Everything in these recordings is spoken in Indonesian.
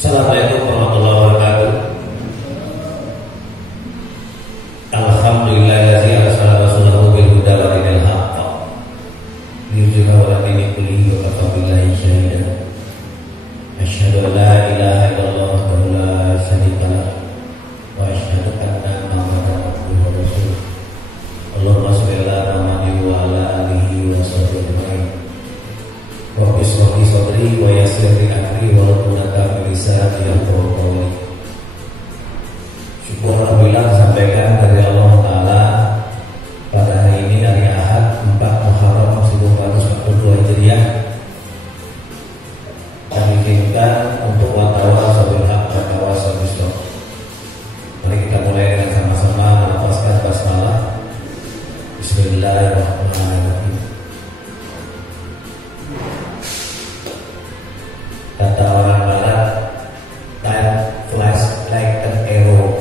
Assalamualaikum warahmatullahi wabarakatuh. Alhamdulillahillazi arsala rasulahu bil huda wa dinil haqq liyudhhirahu 'ala dini kullihi wa kafa billahi shahidan. Asyhadu an la ilaha illallah wahdahu la syarika lah wa asyhadu anna Muhammadan abduhu wa rasuluh. Allahumma shalli ala Muhammadin wa ala alihi wa sahbihi ajma'in. Wa bismillahi sadri wa yassir li amri wa hlul lisani yafqahu qawli. Syukur alhamdulillah sampaikan dari Allah Ta'ala pada hari ini, hari Ahad 4 Muharram 1442 Hijriah. Kami kirimkan untuk watawasau bil haq wa tawasau bis sabr. Mari kita mulai dengan sama-sama melafazkan basmalah. Bismillahirrahmanirrahim. Kata orang barat, time flies like an arrow.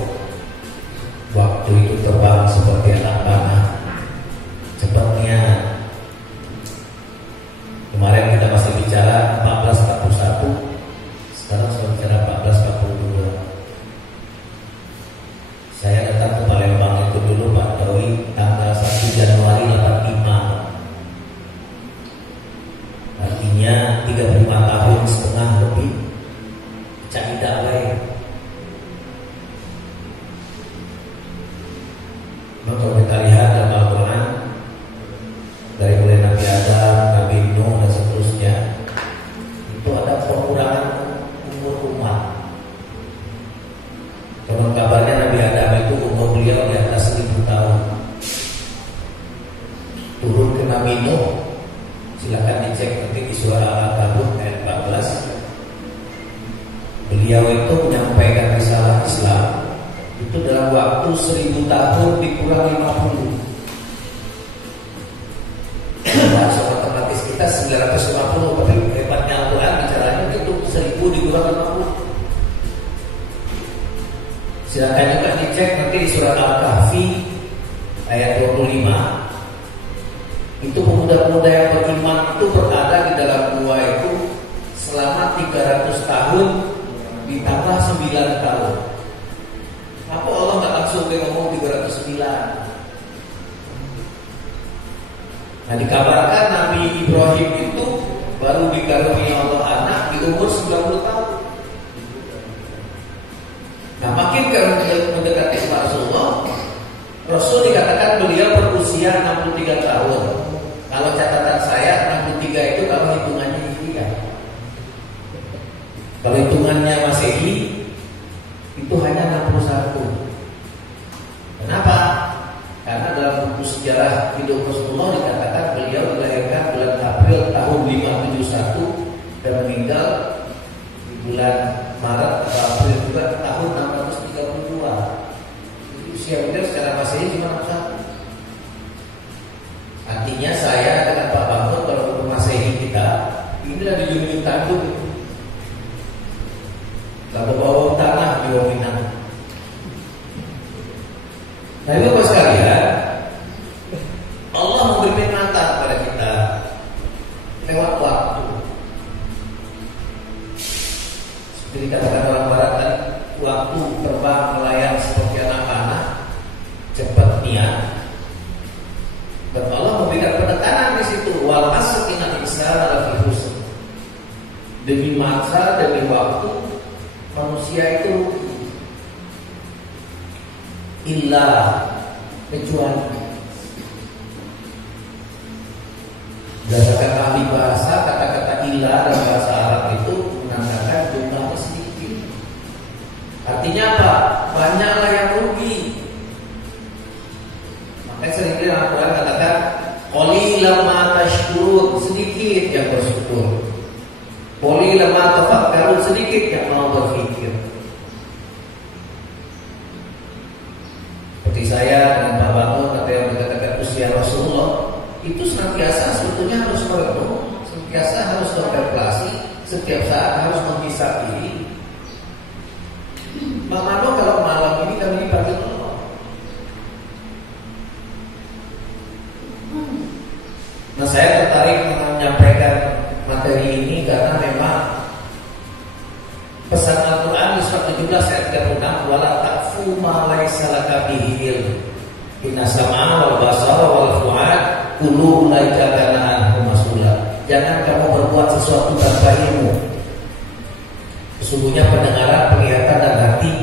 Waktu itu terbang seperti anak panah. Cepatnya. Kemarin kita masih bicara 1441, sekarang sudah bicara 1442. Saya datang ke Palembang itu dulu Pak Doi tanggal 1 Januari 85. Artinya 35 tahun setengah lebih. Cak dakwah. Maka kita lihat dalam Al-Quran, dari mulai Nabi Adam, Nabi Nuh dan seterusnya, itu ada pengurangan umur umat. Konon kabarnya Nabi Adam itu umur beliau di atas 1000 tahun. Turun ke Nabi Nuh, silakan dicek nanti di surah Al-Ankabut ayat 14. Beliau itu menyampaikan risalah Islam itu dalam waktu 1000 tahun dikurang 50. Bahasa matematis kita 950, tapi hebatnya Al-Quran bicaranya itu 1000 dikurang 50. Silakan juga dicek nanti di surat Al-Kahfi ayat 25. Itu pemuda-pemuda yang beriman itu berada di dalam gua itu selama 300 tahun ditambah 9 tahun. Apa Allah nggak langsung ngomong 309? Nah, dikabarkan Nabi Ibrahim itu baru dikaruniai Allah anak di umur 90 tahun. Nah, makin mendekati Rasulullah, Rasul dikatakan beliau berusia 63 tahun. Kalau catatan saya 63 itu kalau hitungannya Hijriah. Kalau hitungannya Masehi itu hanya 61. Kenapa? Karena dalam buku sejarah hidup Rasulullah dikatakan beliau dilahirkan bulan April tahun 571 dan meninggal di bulan Maret atau April juga tahun 632. Jadi usia beliau secara Masehi cuma 61. Artinya saya dengan Pak Bambut kalau buku Masehi kita inilah di Gunung Tanggung. Kalau bawa tanah di Waminan. Nah, itu Bapak sekalian, Allah memberi peringatan kepada kita lewat waktu. Seperti dikatakan orang barat tadi, waktu terbang melayang seperti anak panah, cepat niat. Dan Allah memberikan penekanan di situ, wal asri innal insana lafi khusr. Demi masa, demi waktu, manusia itu illa kecuali. Berdasarkan ahli bahasa, kata-kata illa dalam bahasa Arab itu menandakan jumlahnya sedikit. Artinya apa? Banyaklah yang rugi. Makanya seringkali Al-Quran katakan qalilan ma tashkurun, sedikit yang bersyukur. Qalilan ma tafakkarun, sedikit yang mau berpikir. Seperti saya dengan Pak Bambut atau yang mengatakan usia Rasulullah itu senantiasa sebetulnya harus merenung, senantiasa harus kontemplasi, setiap saat harus menghisap diri. Bang Mano kalau malam ini kami dipanggil Allah. Nah, saya tertarik menyampaikan materi ini karena memang Pesan Al-Quran di surat 17 ayat 36, wala taqfu ma laysa laka bihi ilm. Inna sam'a wal basara wal fu'ad kullu ulaika kana anhu mas'ula. Jangan kamu berbuat sesuatu tanpa ilmu. Sesungguhnya pendengaran, penglihatan dan hati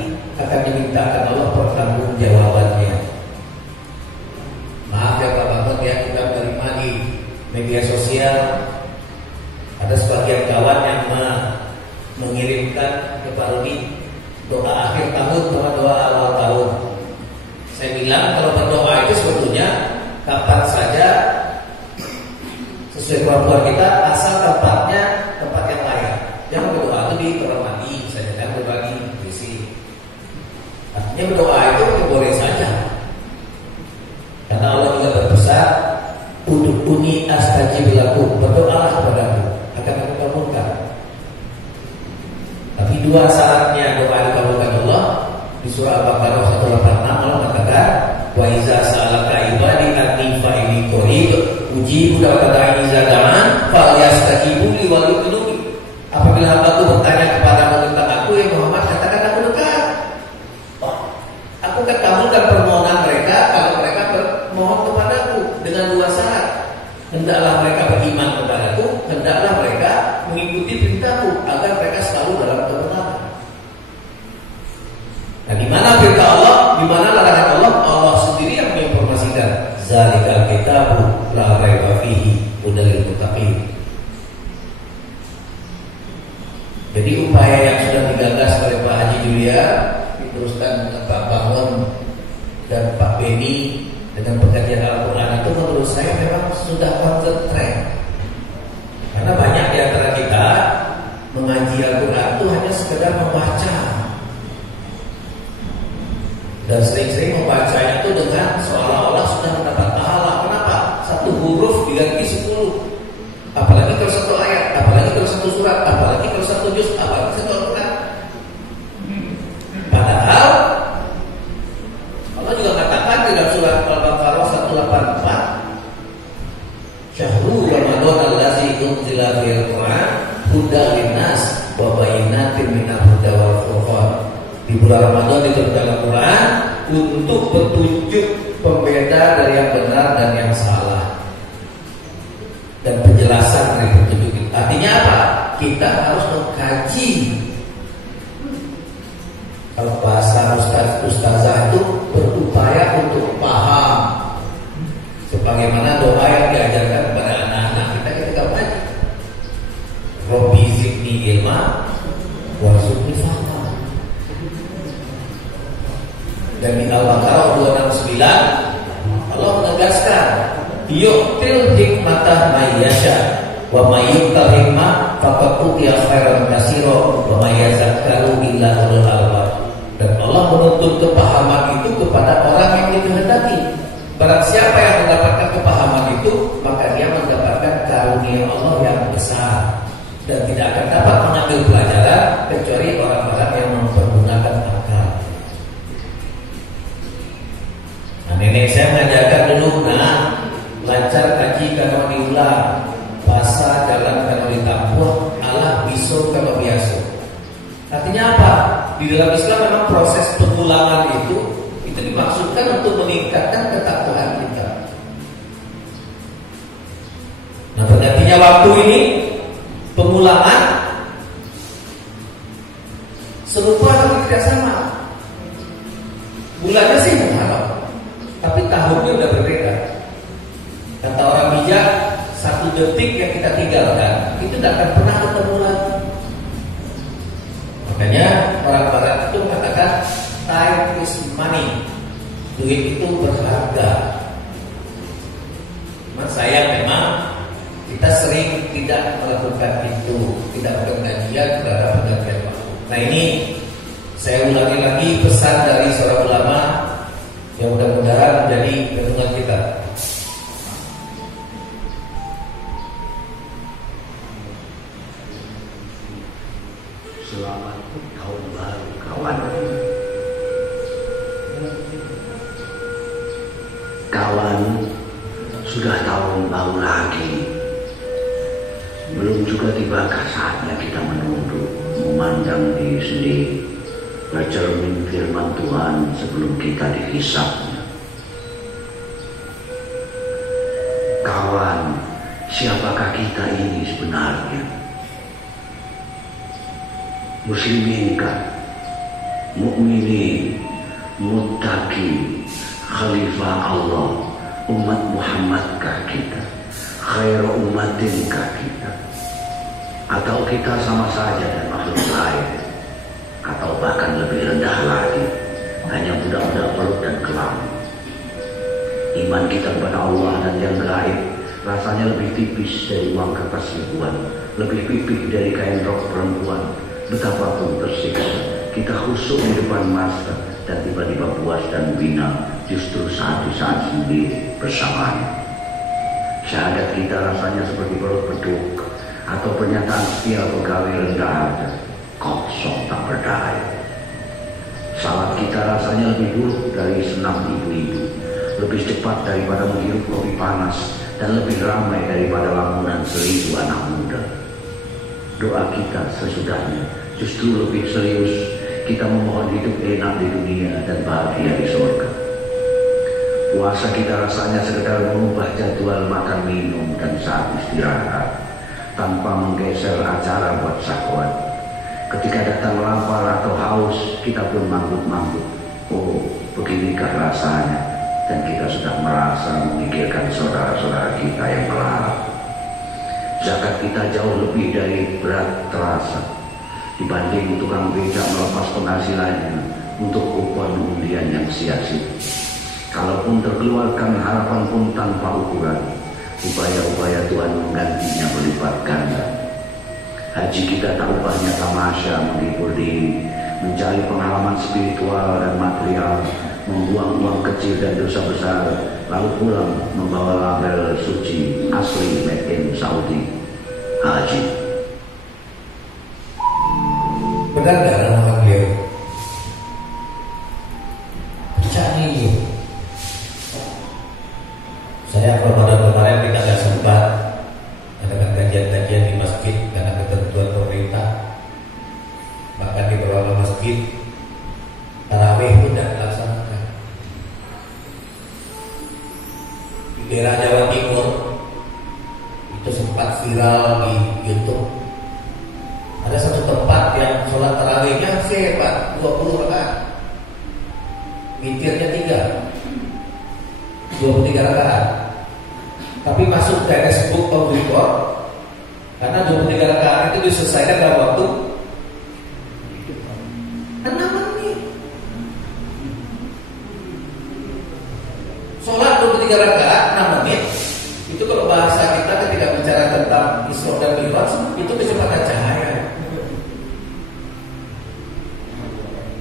akan dimintakan Allah pertanggungjawabannya. Maaf ya Pak Bapak ya, kita menerima di media sosial ada sebagian kawan yang mengirimkan ke Pak Rudi doa akhir tahun sama doa awal tahun. Saya bilang kalau berdoa itu sebetulnya kapan saja sesuai kemampuan kita, asal tempatnya tempat yang layak. Jangan berdoa itu di kamar mandi, misalnya kan berbagi puisi. Artinya berdoa itu boleh saja. Karena Allah juga berpesan, ud'uni astajib lakum, berdoalah kepadaku akan aku kabulkan. Tapi dua syaratnya doa dikabulkan Allah. Di surah Al-Baqarah 186 Allah mengatakan, wa iza sa'alaka ibadi anni fa inni qarib ujibu da'wata iza da'an falyastajibu li wa yu'minu. Apabila hambaku bertanya kepadamu tentang aku, ya Muhammad, katakan aku dekat. Aku akan kabulkan permohonan mereka kalau mereka bermohon kepadaku dengan dua syarat. Hendaklah mereka beriman kepadaku, hendaklah mereka mengikuti perintahku agar mereka selalu dalam kebenaran. Nah, di mana perintah Allah, di mana larangan Allah, Allah sendiri yang menginformasikan. Zalikal kitabu la raiba fihi hudal lil muttaqin. Jadi upaya yang sudah digagas oleh Pak Haji Julia diteruskan dengan Pak Bangun dan Pak Beni dengan pengkajian Al-Quran itu menurut saya memang sudah on the track. Karena banyak di antara kita mengaji Al-Quran itu hanya sekedar membaca. Dan sering-sering membacanya itu dengan seolah-olah sudah mendapat pahala. Kenapa? Satu huruf diganti 10. Apalagi kalau satu ayat, apalagi kalau satu surat, apalagi kalau satu juz, apalagi satu Al-Quran. Padahal Allah juga katakan di dalam surat Al-Baqarah 184, Syahrul Ramadan allazi unzila fihil Qur'an hudan linnas wa bayyinatin minal huda wal furqan. Di bulan Ramadan diturunkan Al-Quran untuk petunjuk pembeda dari yang benar dan yang salah, dan penjelasan dari petunjuk itu. Artinya apa? Kita harus mengkaji. Kalau bahasa ustazah itu berupaya untuk paham, sebagaimana doa yang diajarkan kepada anak-anak kita ketika belajar. Robbi zidni ilma warzuqni fahma. Dan di Al-Baqarah 269 Allah menegaskan, yu'til hikmata may yasha wa may yu'tal hikmah faqad utiya khairan katsira wa may yazakkaru illa ulul albab. Dan Allah menuntut kepahaman itu kepada orang yang dikehendaki. Barang siapa yang mendapatkan kepahaman itu, maka dia mendapatkan karunia Allah yang besar dan tidak akan dapat mengambil pelajaran kecuali orang-orang yang mempergunakan akal. Nenek saya mengajarkan dulu, lancar kaji kalau diulang, puasa jalan kalau ditampuh, Allah biso kalau biasa. Artinya apa? Di dalam Islam memang proses pengulangan itu dimaksudkan untuk meningkatkan ketakwaan kita. Nah, bergantinya waktu ini pengulangan serupa tapi tidak sama. Bulannya sih mengharap, tapi tahunnya udah berbeda. Kata orang bijak, 1 detik yang kita tinggalkan itu tidak akan pernah ketemu lagi. Makanya orang barat itu mengatakan time is money. Duit itu berharga. Cuma sayang memang kita sering tidak melakukan itu, tidak berkajian terhadap pergantian waktu. Nah, ini saya ulangi lagi pesan dari seorang ulama yang mudah-mudahan menjadi renungan kita. Selamat tahun baru kawan. Kawan, sudah tahun baru lagi. Belum juga tibakah saatnya kita menunduk, memandang di sendiri, bercermin firman Tuhan sebelum kita dihisapnya. Kawan, siapakah kita ini sebenarnya? Muslimin-kah? Mukminin, muttaqin, khalifah Allah, umat Muhammad-kah kita? Khairu ummatin-kah kita? Atau kita sama saja dan makhluk lain? Atau bahkan lebih rendah lagi, hanya budak-budak perut dan kelamin? Iman kita kepada Allah dan yang gaib rasanya lebih tipis dari uang kertas ribuan, lebih pipih dari kain rok perempuan. Betapapun tersiksa, kita khusyuk di depan masa dan tiba-tiba puas dan bina justru saat di saat sendiri bersamanya. Syahadat kita rasanya seperti perut beduk atau pernyataan setia pegawai rendah harga, kosong tak berdaya. Salat kita rasanya lebih buruk dari senam ibu-ibu, lebih cepat daripada menghirup kopi panas, dan lebih ramai daripada lamunan 1000 anak muda. Doa kita sesudahnya justru lebih serius, kita memohon hidup enak di dunia dan bahagia di surga. Puasa kita rasanya sekedar mengubah jadwal makan minum dan saat istirahat, tanpa menggeser acara buat syahwat. Ketika datang lapar atau haus, kita pun manggut-manggut. Oh, beginikah rasanya? Dan kita sudah merasa memikirkan saudara-saudara kita yang melarat. Zakat kita jauh lebih dari berat terasa dibanding tukang becak melepas penghasilannya untuk kupon undian yang sia-sia. Kalaupun terkeluarkan harapan pun tanpa ukuran, upaya-upaya Tuhan menggantinya berlipat ganda. Haji kita tak ubahnya tamasya menghibur diri, mencari pengalaman spiritual dan material, membuang uang kecil dan dosa besar, lalu pulang membawa label suci asli made in Saudi. Haji. Benar nggak nama beliau? Percaya. Saya Ramadan kemarin kita nggak sempat adakan kajian-kajian di masjid karena ketentuan pemerintah. Bahkan di beberapa masjid tarawih pun tidak dilaksanakan. Di daerah Jawa Timur itu sempat viral di YouTube. Ada satu tempat yang sholat tarawihnya sehebat 20 rakaat, witirnya 23 rakaat. Tapi masuk ke Facebook of record karena 23 rakaat itu diselesaikan dalam waktu 6 menit. Sholat 23 rakaat 6 menit. Itu kalau bahasa kita ketika bicara tentang Isra dan Mi'raj itu kecepatan cahaya.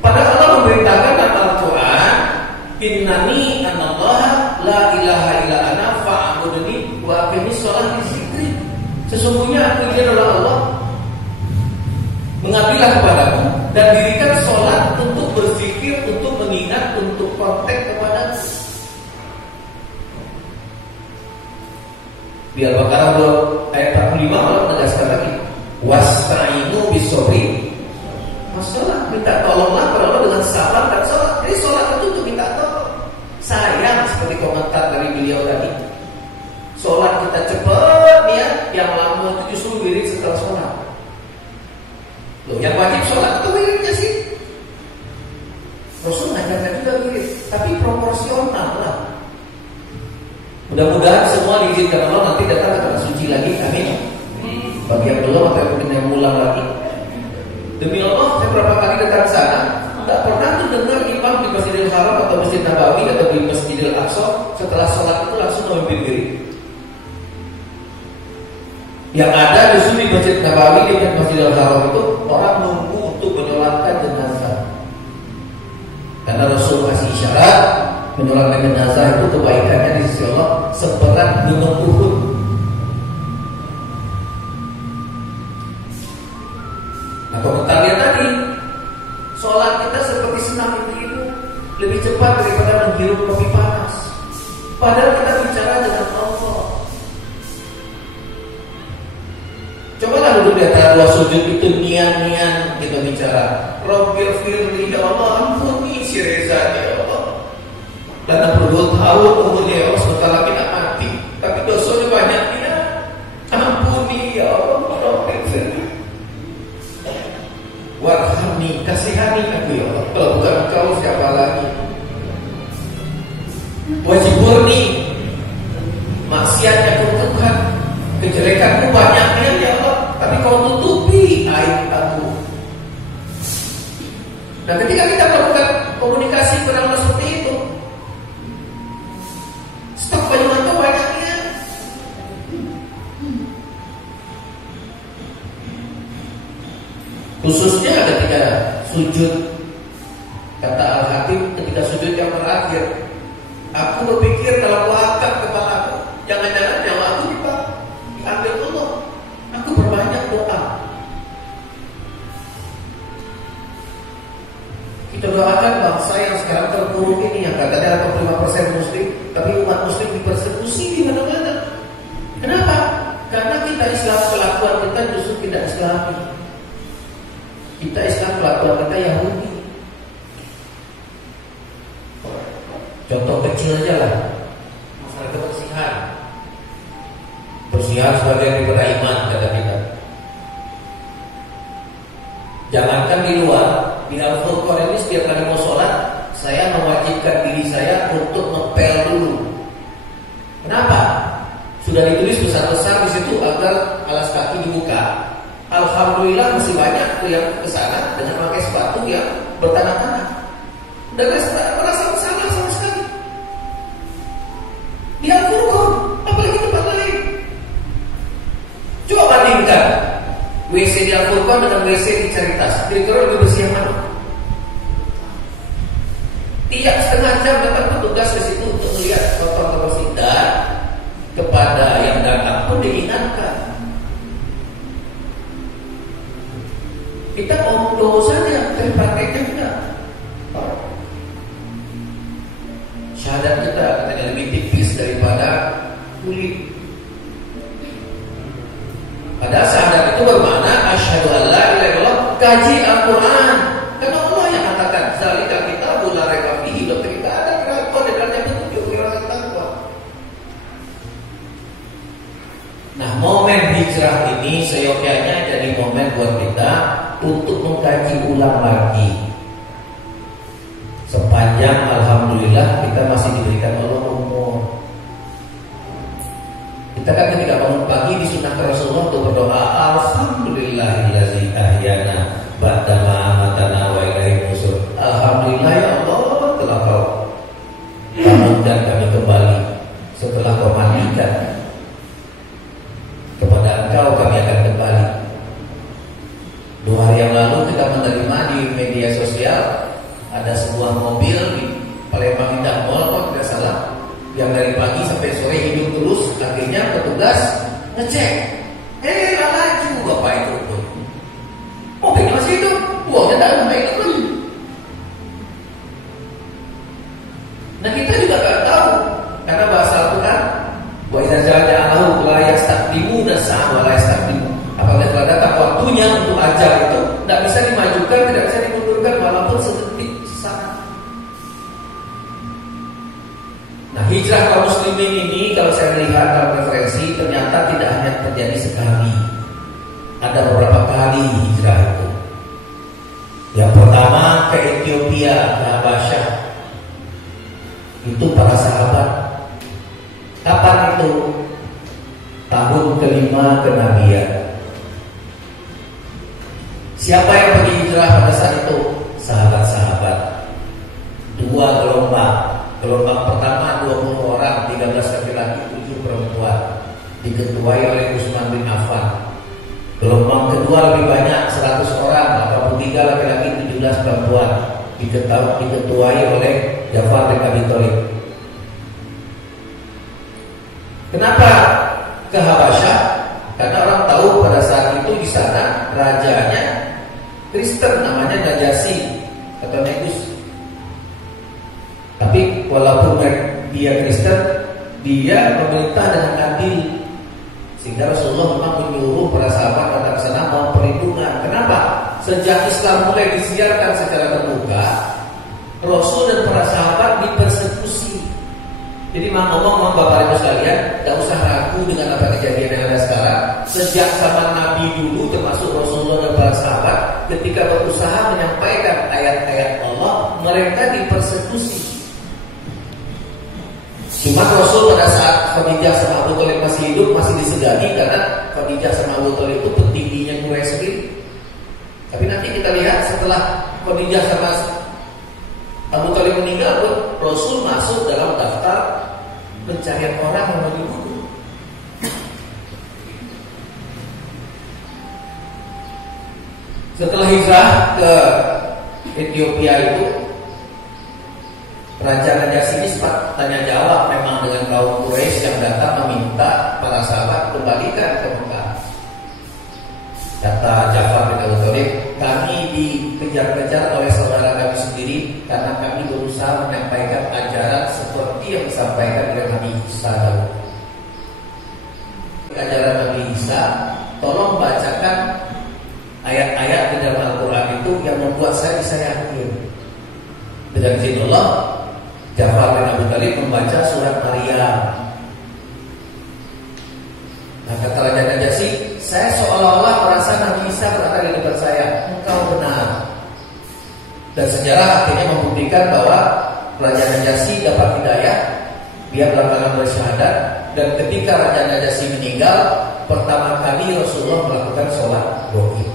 Padahal Allah memberitakan dalam Al-Quran, Innani anallaha la ilaha illa ana fa'budni wa aqimis shalah li dzikri. Sesungguhnya aku ini adalah Allah. Mengabdilah kepadaku dan dirikan sholat untuk berzikir, untuk mengingat, untuk kontak kepada-Ku. Di Al-Baqarah ayat 45 Allah menegaskan lagi, wasta'inu bis-sabri. Masalah minta tolonglah kepada Allah dengan sabar dan sholat. Jadi sholat itu untuk minta tolong. Sayang seperti komentar dari beliau tadi, sholat kita cepat ya, yang lama itu justru wirid setelah sholat. Loh, yang wajib sholat itu wiridnya sih. Rasul ngajarkan juga wirid, tapi proporsional lah. Mudah-mudahan semua diizinkan Allah nanti datang ke tanah suci lagi, amin. Bagi yang belum atau yang mungkin yang ulang lagi, demi Allah saya berapa kali datang sana, tidak pernah mendengar imam di Masjidil Haram atau Masjid Nabawi atau di Masjidil Aqsa setelah sholat itu langsung memimpin diri. Yang ada justru di Masjid Nabawi di Masjidil Haram itu orang nunggu untuk menyolatkan jenazah. Karena Rasul kasih isyarat menyolatkan jenazah itu kebaikannya di sisi Allah seberat gunung Uhud. Nah, komentarnya tadi, sholat kita seperti senam ibu-ibu, lebih cepat daripada menghirup kopi panas. Padahal kita bicara dengan Allah. Cobalah dulu di antara dua sujud itu nian-nian kita bicara, Rabbil firli, ya Allah ampuni si Reza ya Allah. Dan 62 tahun umurnya ya Allah, sebentar lagi nak mati, tapi dosanya banyak dia. Ampuni ya Allah, Rabbil firli, warhamni, kasihani aku ya Allah. Kalau bukan Engkau siapa lagi? Wajiburni, maksiatnya aku Tuhan, kejelekanku banyaknya ya Allah, tapi Kau tutupi aib aku. Nah, ketika kita melakukan komunikasi kurang seperti itu, stok banyuwanto banyaknya. Khususnya ketika sujud, kata Al-Habib ketika sujud yang terakhir, aku berpikir kalau aku angkat kepalaku, jangan-jangan nyawa aku diambil Allah. Aku berbanyak doa. Kita doakan bangsa yang sekarang terpuruk ini, yang katanya 85% muslim, tapi umat muslim dipersekusi di mana-mana. Kenapa? Karena kita Islam, kelakuan kita justru tidak Islami. Kita Islam, kelakuan kita Yahudi. Contoh kecil aja lah, masalah kebersihan. Bersihan sebagai yang beriman, kata kita. Jangankan di luar, di Al-Furqan ini setiap kali mau sholat, saya mewajibkan diri saya untuk ngepel dulu. Kenapa? Sudah ditulis besar-besar di situ agar alas kaki dibuka. Alhamdulillah masih banyak tuh yang kesana dengan pakai sepatu yang bertanah-tanah. Dan merasa bersalah sama sekali. Di Al-Furqan, apalagi tempat lain. Coba bandingkan WC di Al-Furqan dengan WC di Caritas. Kira-kira lebih bersih yang mana? Tiap setengah jam datang petugas ke situ untuk melihat kotor atau bersih. Dan kepada yang datang pun diingatkan. Kita omong saja, tapi prakteknya enggak. Syahadat kita katanya lebih tipis daripada kulit. Pada syahadat itu bermakna asyhadu an la ilaha illallah, kaji Al-Quran. Karena Allah yang katakan zalikal kitabul la raiba fihi, tidak ada keraguan di dalamnya, petunjuk firman takwa. Nah, momen hijrah ini seyogyanya jadi momen buat kita untuk mengkaji ulang lagi. Sepanjang alhamdulillah kita masih diberikan Allah umur. Kita kan ketika bangun pagi disunahkan Rasulullah untuk berdoa, alhamdulillahillazi ahyana ba'da ma amatana wa ilaihi nusyur. Alhamdulillah ya Allah, telah Kau bangunkan kami kembali setelah Kau mandikan. Kepada Engkau kami akan kembali. 2 hari yang lalu kita menerima di media sosial ada sebuah mobil di Palembang Indah Mall, kalau tidak salah, yang dari pagi sampai sore hidup terus. Akhirnya petugas ngecek, laju bapak itu, mobilnya masih hidup, uangnya dalam sampai itu. Nah, kita juga gak tahu, karena bahasa Al-Quran, wa idza ja'alahu la yastaqdimuna sa'a wa la yastaqdimu. Apabila telah datang waktunya untuk ajal itu, tidak bisa dimajukan, tidak bisa dimundurkan walaupun sedetik sesaat. Nah, hijrah kaum muslimin ini kalau saya melihat dalam referensi, ternyata tidak hanya terjadi sekali. Ada beberapa kali hijrah itu. Yang pertama ke Ethiopia, ke Habasyah. Itu para sahabat. Kapan itu? Tahun kelima kenabian. Siapa yang pergi hijrah pada saat itu? Sahabat-sahabat. 2 gelombang. Gelombang pertama 20 orang, 13 laki-laki, 7 perempuan, diketuai oleh Utsman bin Affan. Gelombang kedua lebih banyak, 100 orang, 83 laki-laki, 17 perempuan, diketuai oleh Ja'far bin Abi Thalib. Kenapa ke Habasyah? Karena orang tahu pada saat itu di sana rajanya Kristen, namanya Najasyi atau Negus. Tapi walaupun dia Kristen, dia memerintah dengan adil, sehingga Rasulullah memang menyuruh para sahabat datang ke sana mohon perlindungan. Kenapa? sejak Islam mulai disiarkan secara terbuka, Rasul dan para sahabat dipersekusi. Jadi ngomong Bapak Ibu sekalian, tidak usah ragu dengan apa kejadian yang ada sekarang. Sejak zaman Nabi dulu, termasuk Rasulullah dan para sahabat, ketika berusaha menyampaikan ayat-ayat Allah, mereka dipersekusi. Cuma Rasul pada saat Khadijah sama Abu Thalib masih hidup masih disegani karena Khadijah sama Abu Thalib itu petingginya Quraisy sendiri. Tapi nanti kita lihat setelah Khadijah sama Abu Thalib meninggal pun Rasul masuk dalam daftar pencarian orang yang mau dibunuh. Setelah hijrah ke Ethiopia itu, Raja Najasyi ini sempat tanya jawab memang dengan kaum Quraisy yang datang meminta para sahabat kembalikan ke Mekah. Kata Ja'far bin Abi Thalib, kami dikejar-kejar oleh saudara kami sendiri karena kami berusaha menyampaikan ajaran seperti yang disampaikan oleh Nabi Isa dahulu. Ajaran Nabi Isa, tolong bacakan ayat-ayat di dalam Al-Quran itu yang membuat saya bisa yakin. Dengan izin Allah, Ja'far bin Abi Thalib membaca surat Maryam. Nah, kata Raja Najasyi, saya seolah-olah merasa Nabi Isa berada di depan saya. Engkau benar. Dan sejarah akhirnya membuktikan bahwa Raja Najasyi dapat hidayah. Dia belakangan bersyahadat. Dan ketika Raja Najasyi meninggal, pertama kali Rasulullah melakukan sholat goib.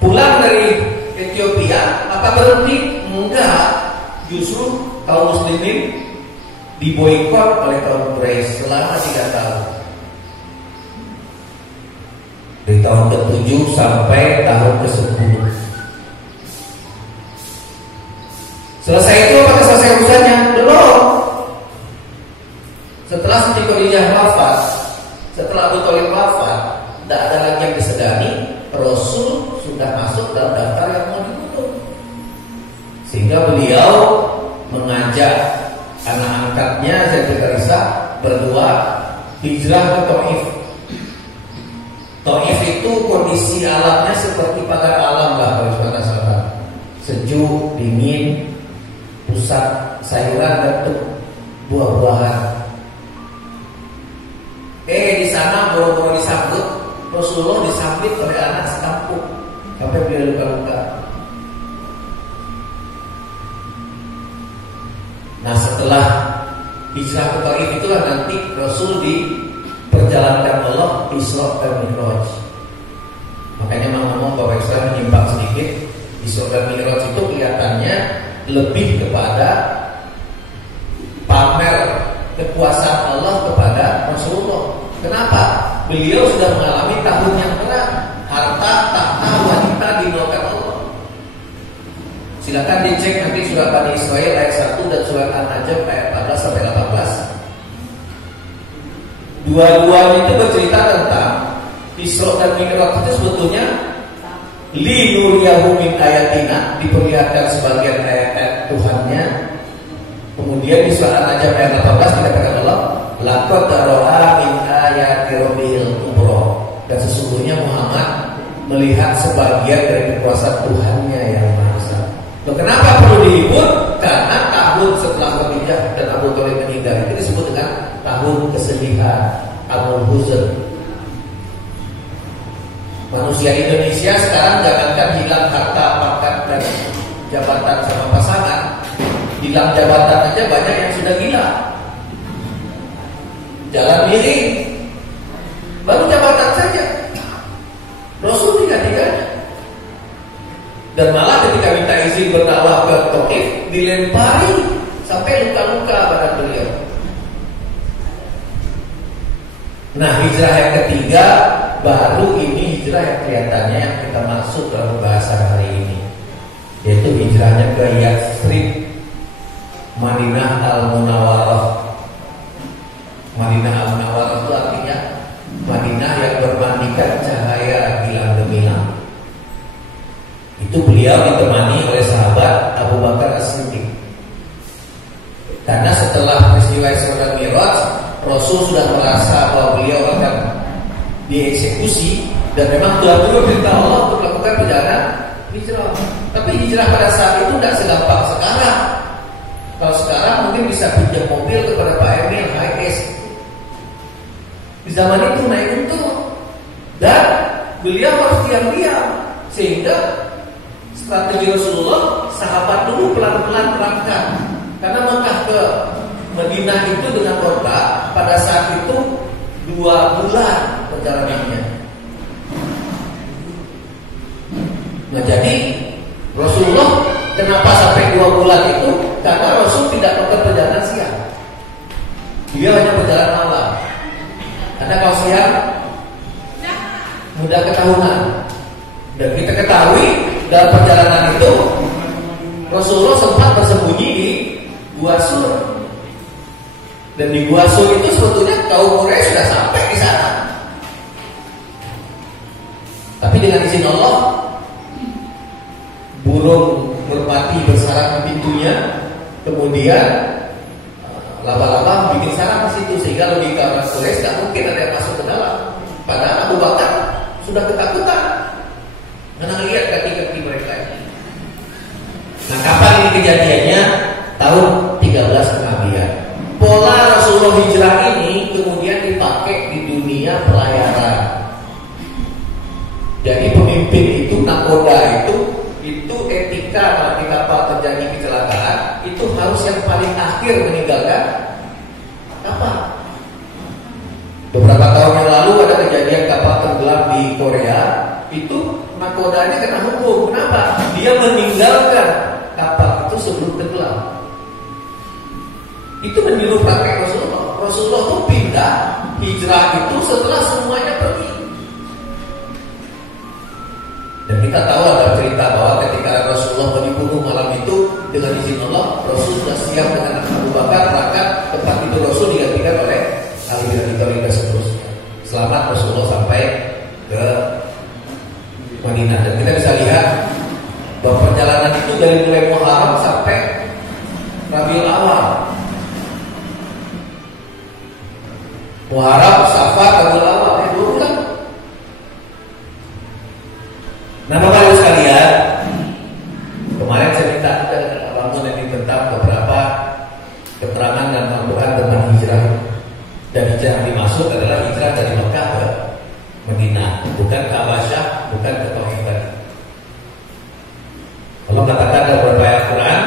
Pulang dari Ethiopia, apa berhenti? Enggak. Justru kaum muslimin diboikot oleh kaum Quraisy selama 3 tahun. Dari tahun ke-7 sampai tahun ke-10. Selesai itu apakah selesai urusannya? Belum. Setelah Siti Khadijah wafat, setelah Abu Thalib wafat, tidak ada lagi yang disegani. Rasul sudah masuk dalam daftar yang mau dibunuh. Sehingga beliau mengajak anak angkatnya Zaid bin Harisah berdua hijrah ke Taif. Taif itu kondisi alamnya seperti pada alam lah kalau pada sahabat. Sejuk, dingin, pusat sayuran dan buah-buahan. Di sana boro-boro disambut, Rasulullah disambut oleh anak sekampung sampai beliau luka-luka. Nah, setelah hijrah ke Taif itulah nanti Rasul diperjalankan Allah Isra dan Mi'raj. Makanya ngomong Bapak Islam menyimpang sedikit. Isra dan Mi'raj itu kelihatannya lebih kepada pamer kekuasaan Allah kepada Rasulullah. Kenapa? Beliau sudah mengalami tahun yang berat, harta, tahta, wanita dimaukan Allah. Silakan dicek nanti surat Bani Israil ayat 1 dan surat An-Najm ayat 14 sampai 18. Dua-duanya itu bercerita tentang Isra dan Mi'raj itu sebetulnya li nuriyahu min ayatina, diperlihatkan sebagian ayat-ayat Tuhannya. Kemudian di surat An-Najm ayat 18 dikatakan Allah, laqad ra'a min ayati rabbil kubra, dan sesungguhnya Muhammad melihat sebagian dari kekuasaan Tuhannya yang Maha Esa. Kenapa perlu dihibur? Karena tahun setelah Khadijah dan Abu Thalib meninggal itu disebut dengan tahun kesedihan, Amul Huzn. Manusia Indonesia sekarang jangankan hilang harta, pangkat dan jabatan sama pasangan, hilang jabatan aja banyak yang sudah gila. Jalan miring, baru jabatan saja. Rasul tiga-tiganya. Dan malah ketika minta izin berdakwah ke Taif, dilempari sampai luka-luka pada beliau. Nah, hijrah yang ketiga baru ini hijrah yang kelihatannya yang kita masuk dalam pembahasan hari ini, yaitu hijrahnya ke Yathrib, Madinah Al-Munawwarah. Madinah Al-Munawwarah itu artinya Madinah yang bermandikan cahaya gilang gemilang. Itu beliau ditemani oleh sahabat Abu Bakar As-Siddiq. Karena setelah peristiwa Isra dan Mi'raj, Rasul sudah merasa bahwa beliau akan dieksekusi, dan memang telah turun perintah Allah untuk melakukan perjalanan hijrah. Tapi hijrah pada saat itu tidak segampang sekarang. Kalau sekarang mungkin bisa pinjam mobil kepada Pak Emil HS. Di zaman itu naik untung, dan beliau harus diam-diam, sehingga strategi Rasulullah, sahabat dulu pelan-pelan berangkat. Karena Mekah ke Madinah itu dengan kota pada saat itu 2 bulan perjalanannya. Nah, jadi Rasulullah kenapa sampai 2 bulan itu? Karena Rasul tidak melakukan perjalanan siang. Dia hanya berjalan malam. Karena kalau siang mudah ketahuan. Dan kita ketahui dalam perjalanan itu Rasulullah sempat bersembunyi di Gua Sur. Dan di Gua Sur itu sebetulnya kaum Quraisy sudah sampai di sana. Tapi dengan izin Allah, burung merpati bersarang di pintunya, kemudian laba-laba bikin sarang di situ, sehingga logika orang Quraisy tidak mungkin ada yang masuk ke dalam. Padahal Abu Bakar sudah ketakutan karena lihat kaki-kaki mereka ini. Nah, kapan ini kejadiannya? Tahun 13 kenabian. Pola Rasulullah hijrah ini kemudian dipakai di dunia pelayaran. Jadi pemimpin itu, nakoda itu etika kalau di kapal terjadi kecelakaan itu harus yang paling akhir meninggalkan kapal. Beberapa tahun yang lalu ada kejadian kapal tenggelam di Korea, itu nakodanya kena hukum. Kenapa? Dia meninggalkan kapal itu sebelum tenggelam. Itu meniru praktek Rasulullah. Rasulullah itu pindah hijrah itu setelah semuanya pergi. Dan kita tahu ada cerita bahwa ketika Rasulullah dibunuh malam itu, dengan izin Allah, Rasul sudah siap dengan Abu Bakar berangkat. Tempat itu Rasul digantikan oleh Ali bin Abi Thalib dan seterusnya. Selamat Rasulullah sampai ke Madinah. Dan kita bisa lihat bahwa perjalanan itu dari mulai Muharram sampai Rabiul Awal. Muharram, Safar, Rabiul Awal, 2 bulan. Nah, Bapak Ibu sekalian, kemarin saya minta kita bangun ini tentang beberapa keterangan dan Al-Quran tentang hijrah. Dan hijrah yang dimaksud adalah hijrah dari Mekah ke Madinah, bukan ke Habasyah, bukan ke Taif tadi. Allah katakan dalam beberapa ayat Al-Quran,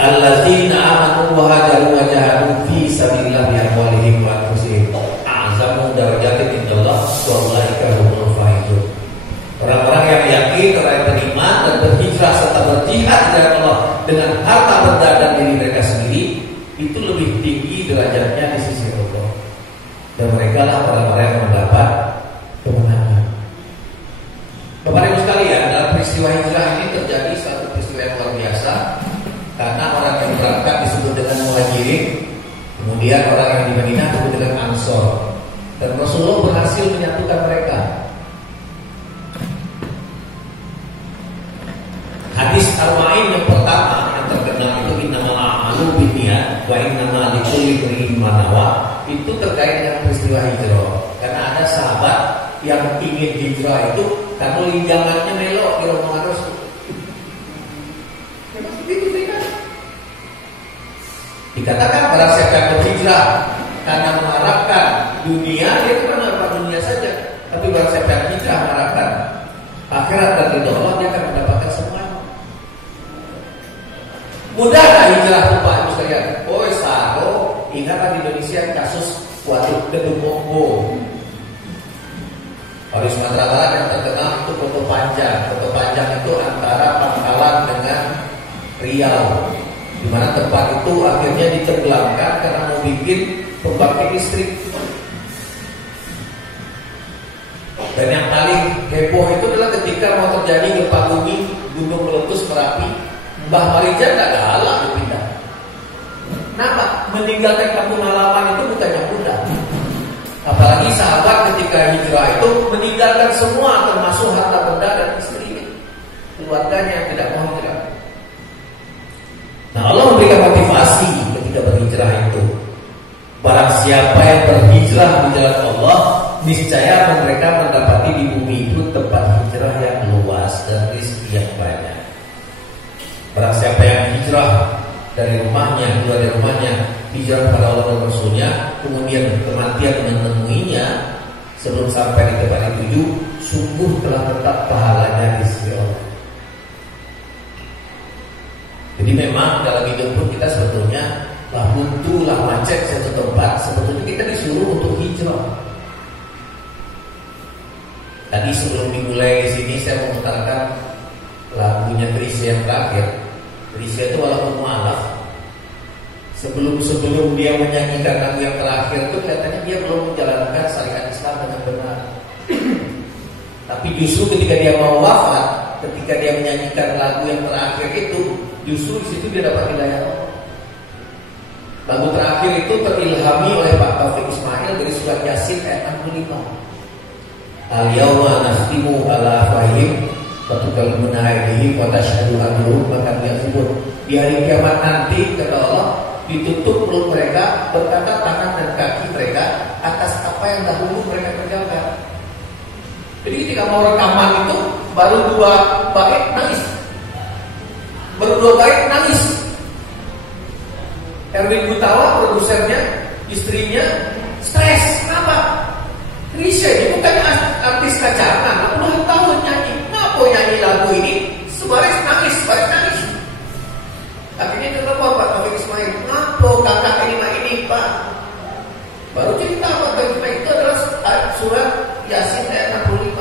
allazina amanu wa hajaru wa jahadu fi sabilillah bi amwalihim wa anfusihim a'zamu darajatin indallah wa ulaika humul faizun. Orang-orang yang yakin, orang yang beriman dan berhijrah serta berjihad di jalan Allah dengan harta benda dan diri mereka sendiri, itu lebih tinggi derajatnya di sisi Allah. Dan mereka lah orang-orang yang mendapat kemenangan. Bapak Ibu sekalian, dalam peristiwa hijrah ini terjadi satu peristiwa yang luar biasa. Karena orang yang berangkat disebut dengan muhajirin, kemudian orang yang di Madinah disebut dengan ansor. Dan Rasulullah berhasil menyatukan mereka. Hadis Arba'in yang pertama yang terkenal itu innamal a'malu binniyat wa innamal likulli imri'in ma nawa, itu terkait dengan peristiwa hijrah. Karena ada sahabat yang ingin hijrah itu karena linjangannya melok di rombongan Rasul. Dikatakan barang siapa yang berhijrah karena mengharapkan dunia, dia itu kan mengharapkan dunia saja. Tapi barang siapa yang hijrah mengharapkan akhirat dan ridho Allah, dia akan mendapatkan semuanya. Mudahlah hijrah Bapak Ibu sekalian. Oh, saro, ingat di Indonesia kasus waduk gedung bom. Kalau di Sumatera Barat yang terkenal itu Foto Panjang. Foto Panjang itu antara Pangkalan dengan Riau, di mana tempat itu akhirnya ditenggelamkan karena mau bikin pembangkit listrik. Dan yang paling heboh itu adalah ketika mau terjadi gempa bumi, gunung meletus Merapi, Mbah Marijan tidak galak dipindah. Kenapa? Meninggalkan kampung halaman itu bukannya mudah. Apalagi sahabat ketika hijrah itu meninggalkan semua, termasuk harta benda dan istrinya, keluarganya yang tidak mau hijrah. Nah, Allah memberikan motivasi ketika berhijrah itu, Barang siapa yang berhijrah di jalan Allah, niscaya mereka mendapati di bumi itu tempat hijrah yang luas dan rezeki yang banyak. Barang siapa yang hijrah dari rumahnya, keluar dari rumahnya, hijrah kepada Allah dan Rasulnya, kemudian kematian menemuinya sebelum sampai di tempat yang tuju, sungguh telah tetap pahalanya di sisi Allah. Jadi memang dalam hidup pun kita sebetulnya lah buntu, lah macet satu tempat, sebetulnya kita disuruh untuk hijrah. Tadi sebelum dimulai di sini saya memutarkan lagunya Trisha yang terakhir. Trisha itu walaupun mualaf, sebelum dia menyanyikan lagu yang terakhir itu kelihatannya dia belum menjalankan syariat Islam dengan benar. Tapi justru ketika dia mau wafat, ketika dia menyanyikan lagu yang terakhir itu, justru di situ dia dapat hidayah Allah. Lagu terakhir itu terilhami oleh Pak Taufik Ismail dari surat Yasin ayat 65. Al-yawma nakhtimu ala afwahihim wa tukallimuna aydihim wa tashhadu arjuluhum bima kanu yaksibun. Di hari kiamat nanti kata Allah, ditutup mulut mereka, berkata tangan dan kaki mereka atas apa yang dahulu mereka kerjakan. Jadi ketika mau rekaman itu baru 2 bait nangis. Baru 2 bait nangis. Erwin Gutawa, produsernya, istrinya stres. Kenapa? Trisha ini bukan artis kacangan, 60 tahun nyanyi. Kenapa nyanyi lagu ini? Sebaris nangis. Akhirnya dia telepon Pak Taufik Ismail. Kenapa kakak ini Pak? Baru cerita Pak Taufik Ismail itu adalah surat Yasin ayat 65.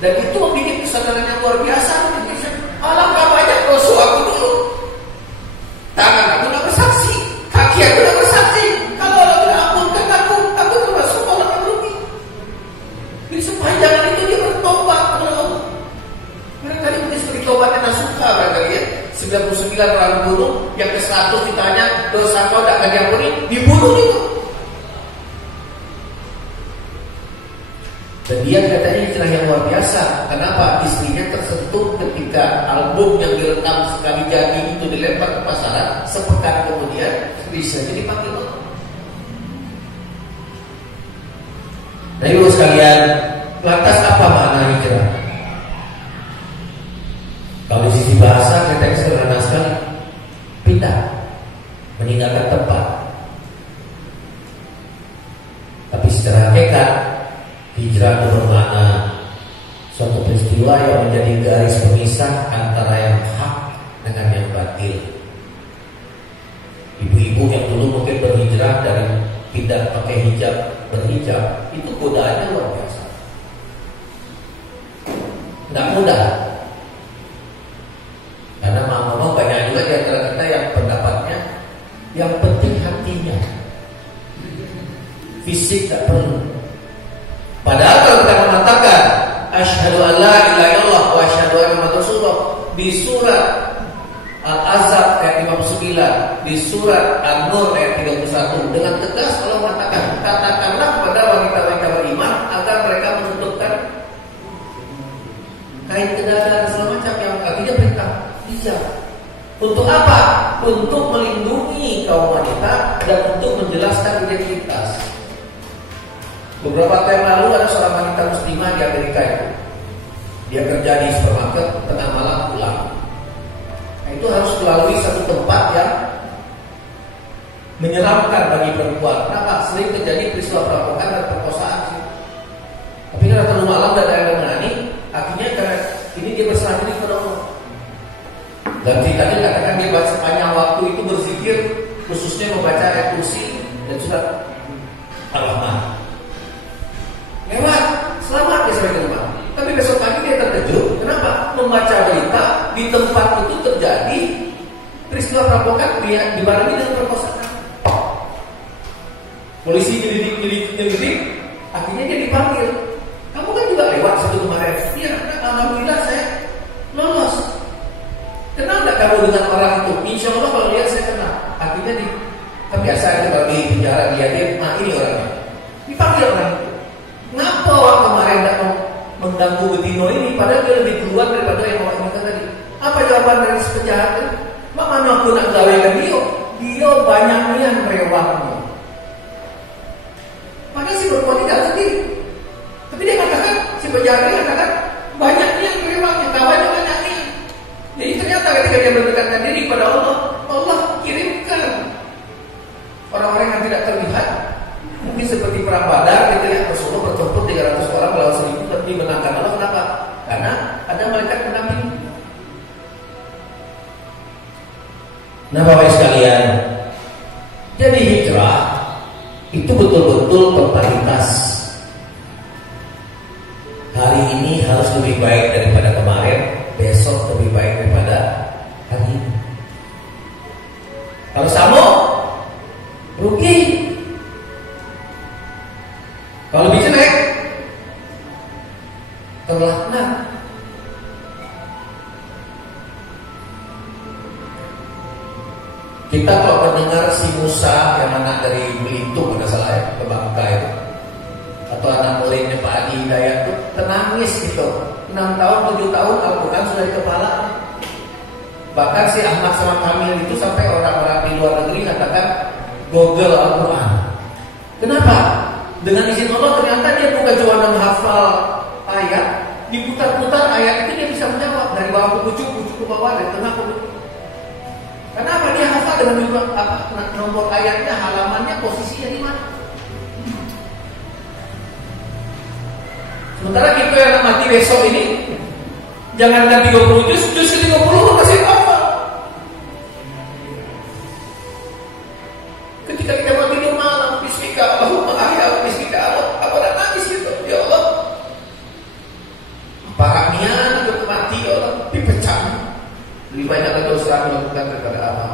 Dan itu membuat kesadaran yang luar biasa. Alangkah banyak dosa aku dulu. Tangan aku tidak bersaksi, kaki aku tidak bersaksi. Kalau Allah tidak ampunkan aku termasuk orang yang rugi. Jadi sepanjang itu dia bertobat kepada Allah. Mereka ini seperti tobatnya Nasuka barangkali ya. 99 orang bunuh, yang ke 100 ditanya dosa kau tidak akan diampuni, dibunuh juga. Dan dia katanya hijrah yang luar biasa. Kenapa? Istrinya tersentuh ketika album yang direkam sekali jadi itu dilempar ke pasaran. Sepekan kemudian bisa jadi panggil Allah. Nah ibu sekalian, lantas apa makna hijrah? Kalau di sisi bahasa kita sederhana sekali, pindah, meninggalkan tempat. Tapi secara hakikat, hijrah itu bermakna suatu peristiwa yang menjadi garis pemisah antara yang hak dengan yang batil. Ibu-ibu yang dulu mungkin berhijrah dari tidak pakai hijab berhijab, itu godaannya luar biasa. Tidak mudah. Karena mau banyak juga di antara kita yang pendapatnya yang penting hatinya, fisik tak perlu. Padahal kalau kita mengatakan asyhadu an la ilaha illallah wa asyhadu anna muhammadar rasulullah di surat Al-Ahzab ayat 59, di surat An-Nur ayat 31 dengan tegas Allah mengatakan, katakanlah kepada wanita-wanita beriman agar mereka menutupkan kain ke dada dan segala macam yang artinya perintah hijab. Untuk apa? Untuk melindungi kaum wanita dan untuk menjelaskan identitas. Beberapa tahun lalu ada seorang wanita muslimah di Amerika itu. Dia kerja di supermarket, tengah malam pulang. Nah, itu harus melalui satu tempat yang menyeramkan bagi perempuan. Kenapa? Sering terjadi peristiwa perampokan dan perkosaan. Tapi karena terlalu malam dan ada yang menangani, akhirnya karena ini dia berserah diri kepada Allah. Dan ceritanya dikatakan dia sepanjang waktu itu berzikir, khususnya membaca ayat kursi dan surat Al-Rahman. Lewat, selamat dia sampai ke rumah. Tapi besok pagi dia terkejut. Kenapa? Membaca berita di tempat itu terjadi peristiwa perampokan dibarengi dengan perkosaan. Polisi nyelidik, akhirnya dia dipanggil. Kamu kan juga lewat situ kemarin? Iya, alhamdulillah saya lolos. Kenal nggak kamu dengan orang itu? Insya Allah kalau lihat saya kenal. Akhirnya kebiasaan itu kalau di penjara dia ini orangnya. Dipanggil orang itu. Kenapa orang kemarin tidak mengganggu betino ini? Padahal dia lebih duluan daripada yang orang itu tadi. Apa jawaban dari si penjahat itu? Mak mana aku nak gawekan dia? Dia banyak nian rewangnya. Padahal si perempuan ini jalan sendiri. Tapi dia katakan, si penjahat ini katakan, banyak nih yang memangnya, kawannya banyak nih. Jadi ternyata ketika dia berdekatan diri kepada Allah, Allah kirimkan orang-orang yang tidak terlihat. Mungkin seperti perang Badar gitu ya, Rasulullah bertempur 300 orang melawan 1000 tapi dimenangkan Allah. Kenapa? Karena ada malaikat pendamping. Nah Bapak sekalian, jadi hijrah itu betul-betul totalitas. Hari ini harus lebih baik daripada kemarin, besok lebih baik daripada hari ini. Kalau sama, rugi. Kalau lebih jelek, terlaknat. Kita kalau mendengar si Musa yang anak dari Belitung, ada salah ya, ke Bangka itu, atau anak muridnya Pak Adi Hidayat itu, tenangis gitu. 6 tahun, 7 tahun Al-Quran sudah di kepala. Bahkan si Ahmad sama Kamil itu sampai orang-orang di luar negeri katakan Google Al-Quran. Kenapa? Dengan izin Allah ternyata dia bukan cuma menghafal ayat, diputar-putar ayat itu dia bisa menjawab dari bawah ke pucuk ke bawah, dari tengah ke pucuk. Kenapa? Dia hafal dengan nomor ayatnya, halamannya, posisinya di mana. Sementara kita yang mati besok ini, jangankan 30 juz ke 30 masih hafal. Ketika kita mau tidur malam, bismika Allahumma ahya, bismika Allah, aku udah nangis gitu. Ya Allah, parahnya untuk mati, ya Allah, dipecah. Lebih banyak dosa melakukan daripada amal.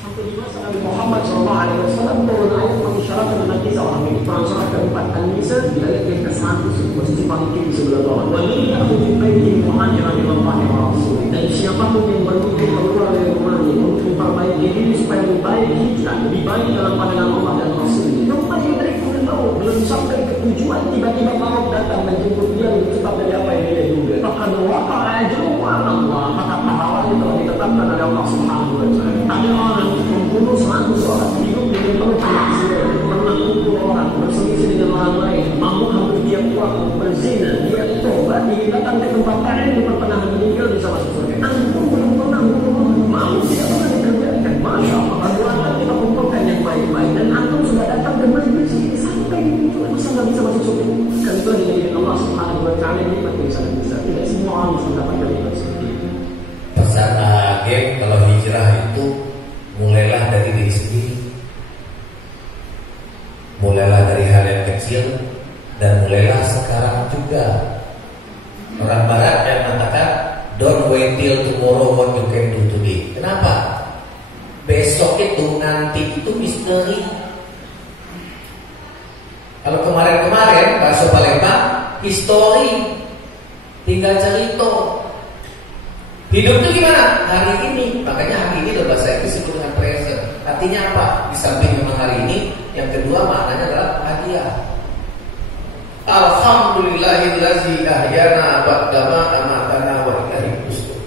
Sampai di masa Nabi Muhammad SAW turun ayat mengisyaratkan Nabi seorang ini. Perang surat keempat An-Nisa di ayat yang ke-100 posisi paling kiri sebelah bawah. Walladzi akhudhu baiti muhajiran ila Allah wa Rasul. Dan siapapun yang berhijrah keluar dari rumahnya untuk memperbaiki diri supaya lebih baik hijrah, lebih baik dalam pandangan Allah dan Rasul. Rumah yang dari maut belum sampai ke tujuan, tiba-tiba maut datang menjemput dia lebih cepat dari apa yang dia duga. Maka waqa'a ajruhu 'ala Allah, maka pahalanya telah ditetapkan oleh Allah Subhanahu wa taala. Ada orang membunuh 100 orang, hidup dengan penuh penyakit, pernah membunuh orang, berselisih dengan orang lain, mampu hampir dia kuat, berzina, dia tobat, dia datang ke tempat lain, dia pernah meninggal bisa masuk surga. Antum belum pernah membunuh, mau tidak pernah dikerjakan. Masya Allah, bagaimana kita kumpulkan yang baik-baik, dan antum sudah datang ke majlis ini sampai di tujuan, masa nggak bisa masuk surga? Kan itu dijadikan Allah Subhanahu wa taala ini penting sangat besar. Tidak semua orang bisa mendapatkan itu seperti itu. Pesan Hakim kalau hijrah itu mulailah dari diri sendiri, mulailah dari hal yang kecil, dan mulailah sekarang juga. Orang Barat yang mengatakan don't wait till tomorrow what you can do today. Kenapa? Besok itu, nanti itu misteri. Kalau kemarin-kemarin bahasa Palembang histori, tinggal cerita. Hidup itu gimana? Hari ini. Makanya hari ini dalam bahasa Inggris disebut dengan present. Artinya apa? Di samping memang hari ini, yang kedua maknanya adalah hadiah. Alhamdulillahillazi ahyana ba'dama amatana wa ilaihi nusyur.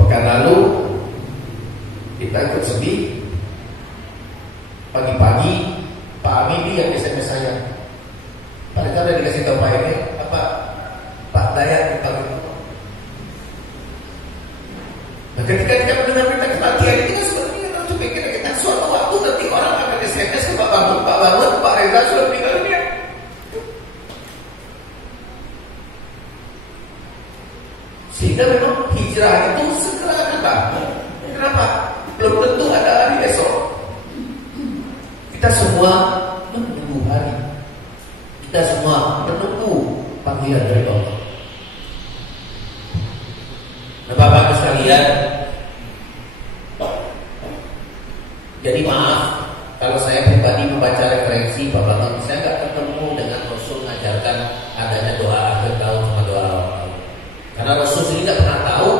Pekan lalu kita ikut sedih. Pagi-pagi Pak Amidi yang SMS saya. Padahal udah dikasih tahu Pak ini apa? Pak Dayat kita gitu. Nah ketika kita mendengar berita kematian itu kan sebenarnya kita coba kita suatu waktu nanti orang akan SMS ke Pak Bangun, Pak Reza sudah meninggal dunia. Sehingga memang hijrah itu segera datang. Kenapa? Belum tentu ada hari besok. Kita semua menunggu hari. Kita semua menunggu panggilan dari Allah. Nah, Bapak sekalian, jadi maaf kalau saya pribadi membaca referensi Bapak Bang, saya nggak ketemu dengan Rasul mengajarkan adanya doa akhir tahun sama doa awal tahun. Karena Rasul sendiri nggak pernah tahu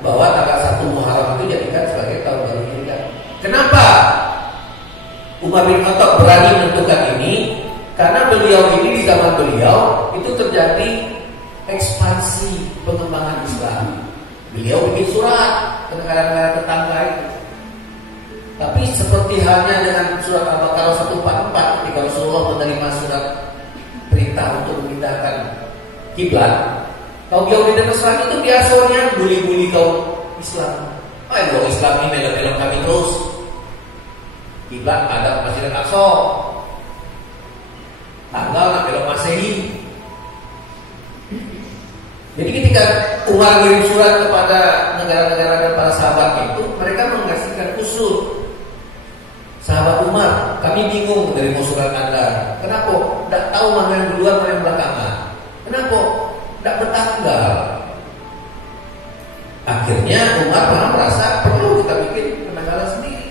bahwa tanggal 1 Muharram itu dijadikan sebagai tahun baru Hijriah. Kenapa Umar bin Khattab berani menentukan ini? Karena beliau ini di zaman beliau itu terjadi ekspansi pengembangan Islam. Beliau bikin surat ke negara-negara tetangga itu. Tapi seperti halnya dengan surat Al-Baqarah 144 ketika Rasulullah menerima surat perintah untuk memindahkan kiblat, kaum Yahudi dan Nasrani itu biasanya bully-bully kaum Islam. Ayo Islam ini belok-belok kami terus. Kiblat ada Masjid Al-Aqsa, tanggal nak belok Masehi. Jadi ketika Umar kirim surat kepada negara-negara dan para sahabatnya itu, mereka mengasihkan usul. Sahabat Umar, kami bingung dari mau surat Anda. Kenapa? Tidak tahu mana yang duluan, mana yang belakangan. Kenapa? Tidak bertanggal. Akhirnya Umar malah merasa perlu kita bikin penanggalan sendiri.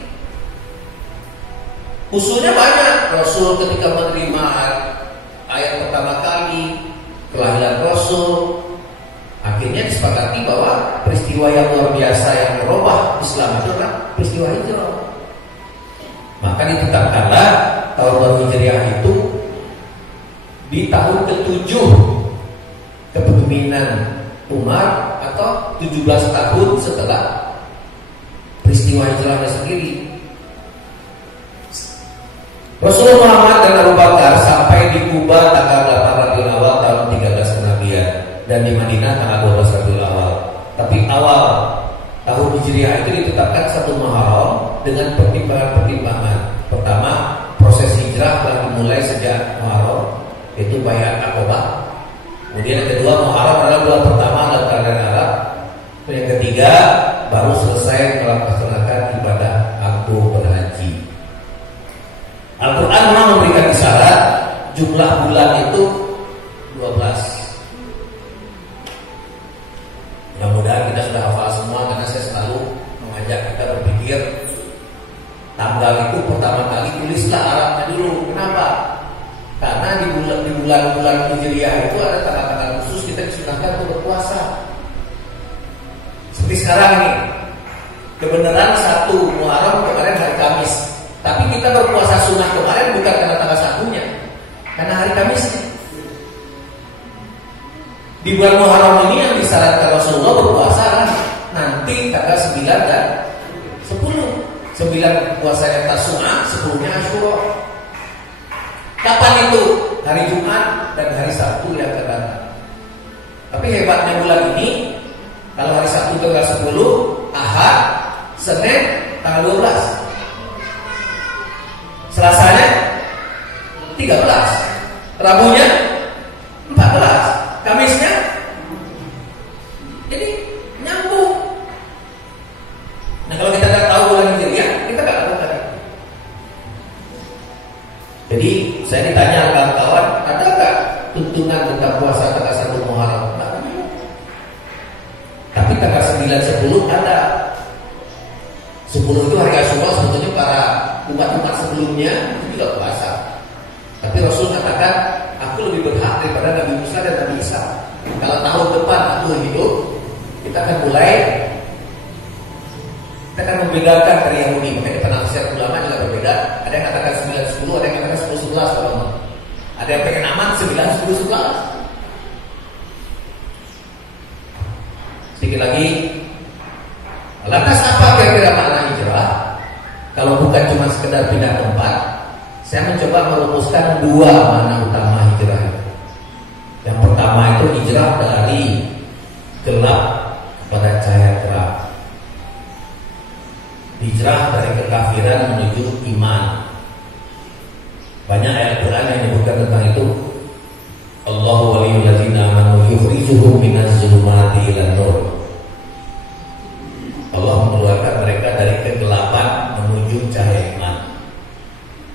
Usulnya banyak. Rasul ketika menerima ayat pertama kali kelahiran Rasul, akhirnya disepakati bahwa peristiwa yang luar biasa yang merubah Islam itu adalah peristiwa hijrah. Maka ditetapkanlah tahun baru Hijriah itu di tahun ke-7 kepemimpinan Umar atau 17 tahun setelah peristiwa hijrahnya sendiri. Rasulullah Muhammad dan Abu Bakar sampai di Kuba tanggal 8 Rabiul Awal tahun 13 kenabian dan di Madinah tanggal 12 Rabiul Awal. Tapi awal tahun Hijriah itu ditetapkan 1 Muharram dengan pertimbangan-pertimbangan. Pertama, proses hijrah telah dimulai sejak Muharram, yaitu Bai'at Aqabah. Kemudian yang kedua, Muharram adalah bulan pertama dalam kalender Arab. Dan yang ketiga, baru selesai melaksanakan ibadah agung berhaji. Al-Quran memang memberikan isyarat jumlah bulan itu 12. Mudah-mudahan kita sudah hafal semua, karena saya selalu mengajak kita berpikir tanggal itu pertama kali tulislah Arabnya dulu. Kenapa? Karena di bulan-bulan Hijriah itu ada tanggal-tanggal khusus kita disunahkan untuk berpuasa. Seperti sekarang ini, kebenaran 1 Muharram kemarin hari Kamis, tapi kita berpuasa sunnah kemarin bukan karena tanggal 1-nya, karena hari Kamisnya. Di bulan Muharram ini yang disyaratkan Rasulullah berpuasa nanti tanggal 9 dan 10. 9 puasanya Tasu'a, 10-nya Asyura. Kapan itu? Hari Jumat dan hari Sabtu yang akan datang. Tapi hebatnya bulan ini, kalau hari Sabtu tanggal 10, Ahad, Senin tanggal 12, Selasanya 13, Rabunya 14, Kamisnya, jadi nyambung. Nah kalau kita tidak tahu bulan Hijriah, kita tidak tahu tadi. Jadi saya ditanya kawan-kawan, ada nggak tuntunan tentang puasa tanggal 1 Muharram? Nggak ada. Tapi tanggal 9, 10 ada. 10 itu hari Asyura, sebetulnya para umat-umat sebelumnya itu juga puasa. Tapi Rasul katakan, aku lebih berhak daripada Nabi Musa dan Nabi Isa. Kalau tahun depan aku hidup, kita akan membedakan dari Yahudi. Makanya penafsiran ulama juga berbeda. Ada yang katakan 9, 10, ada yang katakan 10, 11 ulama. Ada yang pengen aman 9, 10, 11. Sedikit lagi, lantas apa kira-kira makna hijrah? Kalau bukan cuma sekedar pindah tempat, saya mencoba merumuskan 2 makna utama hijrah. Yang pertama itu hijrah dari gelap kepada cahaya terang. Hijrah dari kekafiran menuju iman. Banyak ayat Quran yang menyebutkan tentang itu. Allahu waliyul ladzina amanu yukhrijuhum minaz zulumati ilan nur. Allah mengeluarkan mereka dari kegelapan menuju cahaya iman.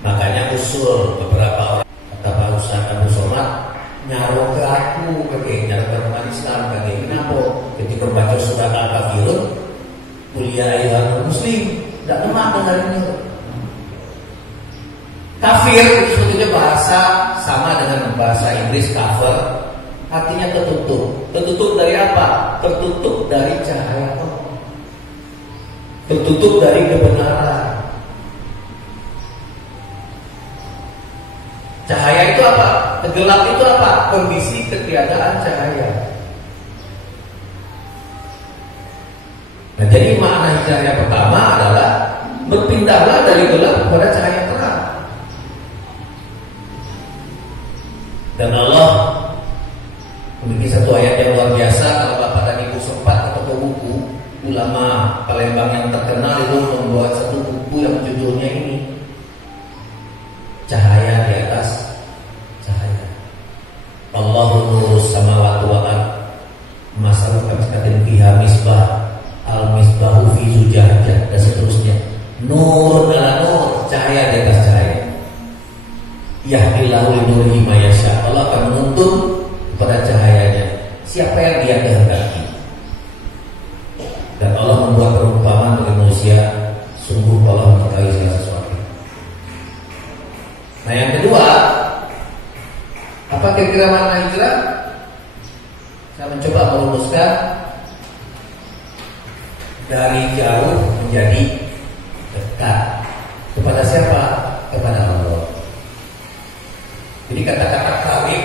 Makanya usul beberapa orang, kata Pak Ustaz Abu Somad, nyaro ke aku, nyaro ke umat Islam, kenapa? Ketika baca surat Al-Kafirun, kuliah ayat muslim, tidak lemah dengan ini. Kafir itu sebetulnya bahasa sama dengan bahasa Inggris kafir, artinya tertutup. Tertutup dari apa? Tertutup dari cahaya Allah. Tertutup dari kebenaran. Cahaya itu apa? Gelap itu apa? Kondisi ketiadaan cahaya. Nah, jadi makna hijrah yang pertama adalah berpindah berpindahlah dari gelap kepada cahaya terang. Dan Allah memiliki satu ayat yang luar biasa. Kalau Bapak tadi sempat ke toko buku, ulama Palembang yang terkenal itu membuat satu buku yang judulnya ini, Cahaya di Atas Cahaya. Allahu nurus samawati wal ardh, masalah katakan fiha misbah, al misbahu fi zujajah, dan seterusnya. Nur adalah nur, cahaya di atas cahaya. Yahdillahu linurihi may yasha. Allah akan menuntun kepada cahayanya siapa yang Dia kehendaki. Dan Allah membuat perumpamaan bagi manusia, sungguh Allah mengetahui segala sesuatu. Nah, yang kedua, apa kira-kira makna hijrah? Saya mencoba merumuskan dari jauh menjadi dekat. Kepada siapa? Kepada Allah. Jadi kata-kata kawin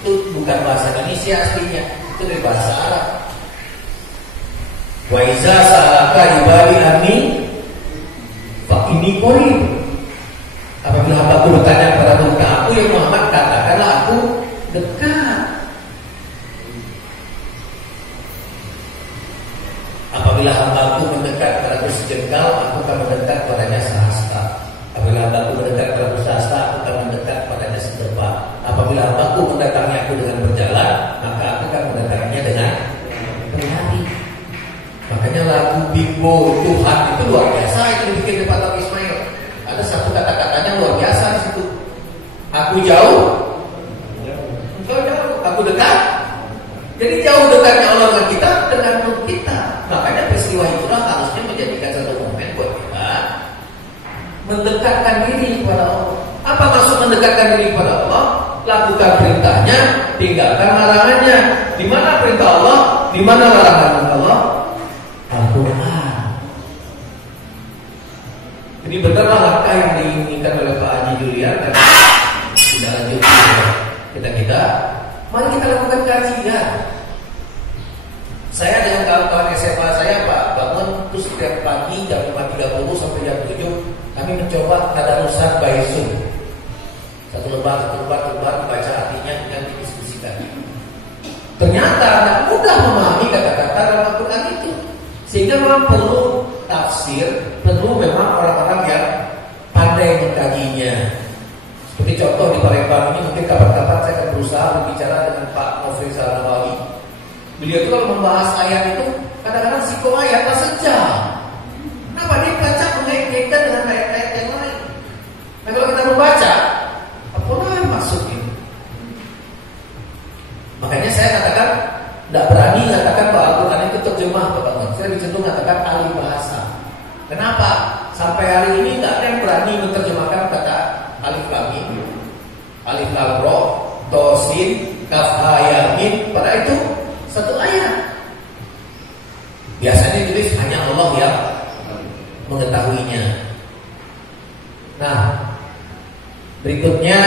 itu bukan bahasa Indonesia aslinya, itu dari bahasa Arab. Wa iza sa'alaka ibadi anni fa inni qarib. Apabila hambaku bertanya kepada aku ya Muhammad, katakanlah aku dekat. Apabila hambaku mendekat kepadaku sejengkal, aku akan mendekat kepadanya sehasta. Apabila hambaku mendekat kepadaku sehasta, aku akan mendekat kepadanya sedepa. Apabila hambaku mendatangi aku dengan berjalan, maka aku akan mendatanginya dengan berlari. Makanya lagu Bimbo Tuhan itu luar biasa, itu dibikin oleh Pak Taufik Ismail. Ada satu kata-katanya luar biasa di situ. Aku jauh, engkau jauh, aku dekat. Jadi jauh dekatnya Allah dengan kita, dengan kita. Makanya peristiwa hijrah harusnya menjadikan satu momen buat kita mendekatkan diri kepada Allah. Apa maksud mendekatkan diri kepada Allah? Lakukan perintahnya, tinggalkan larangannya. Di mana perintah Allah? Di mana larangan Allah? Al-Quran. Jadi benarlah langkah yang diinginkan oleh Pak Haji Julian dan tidak lanjut kita. Mari kita lakukan kajian. Saya dengan kawan-kawan SMA saya Pak bangun terus setiap pagi jam 5.30 sampai jam 7 kami mencoba tadarusan by Zoom. Satu lembar baca artinya dan didiskusikan. Ternyata tidak mudah memahami kata-kata dalam Al-Quran itu. Sehingga memang perlu tafsir, perlu memang orang-orang yang pandai mengkajinya. Seperti contoh di Palembang ini, mungkin kapan-kapan saya akan berusaha berbicara dengan Pak Nofri Salawali. Beliau itu kalau membahas ayat itu kadang-kadang siko ayat sejam. Kenapa dia baca mengait-ngaitkan dengan ayat-ayat yang lain? Nah kalau kita membaca, apa yang maksudnya? Makanya saya katakan tidak berani mengatakan bahwa Al-Quran itu terjemah, teman-teman. Saya lebih cenderung mengatakan ahli bahasa. Kenapa? Sampai hari ini tidak ada yang berani menerjemahkan kata alif lam mim, alif lam ra, ta sin, kaf ha ya mim. Pada itu satu ayat. Biasanya ditulis hanya Allah yang mengetahuinya. Nah, berikutnya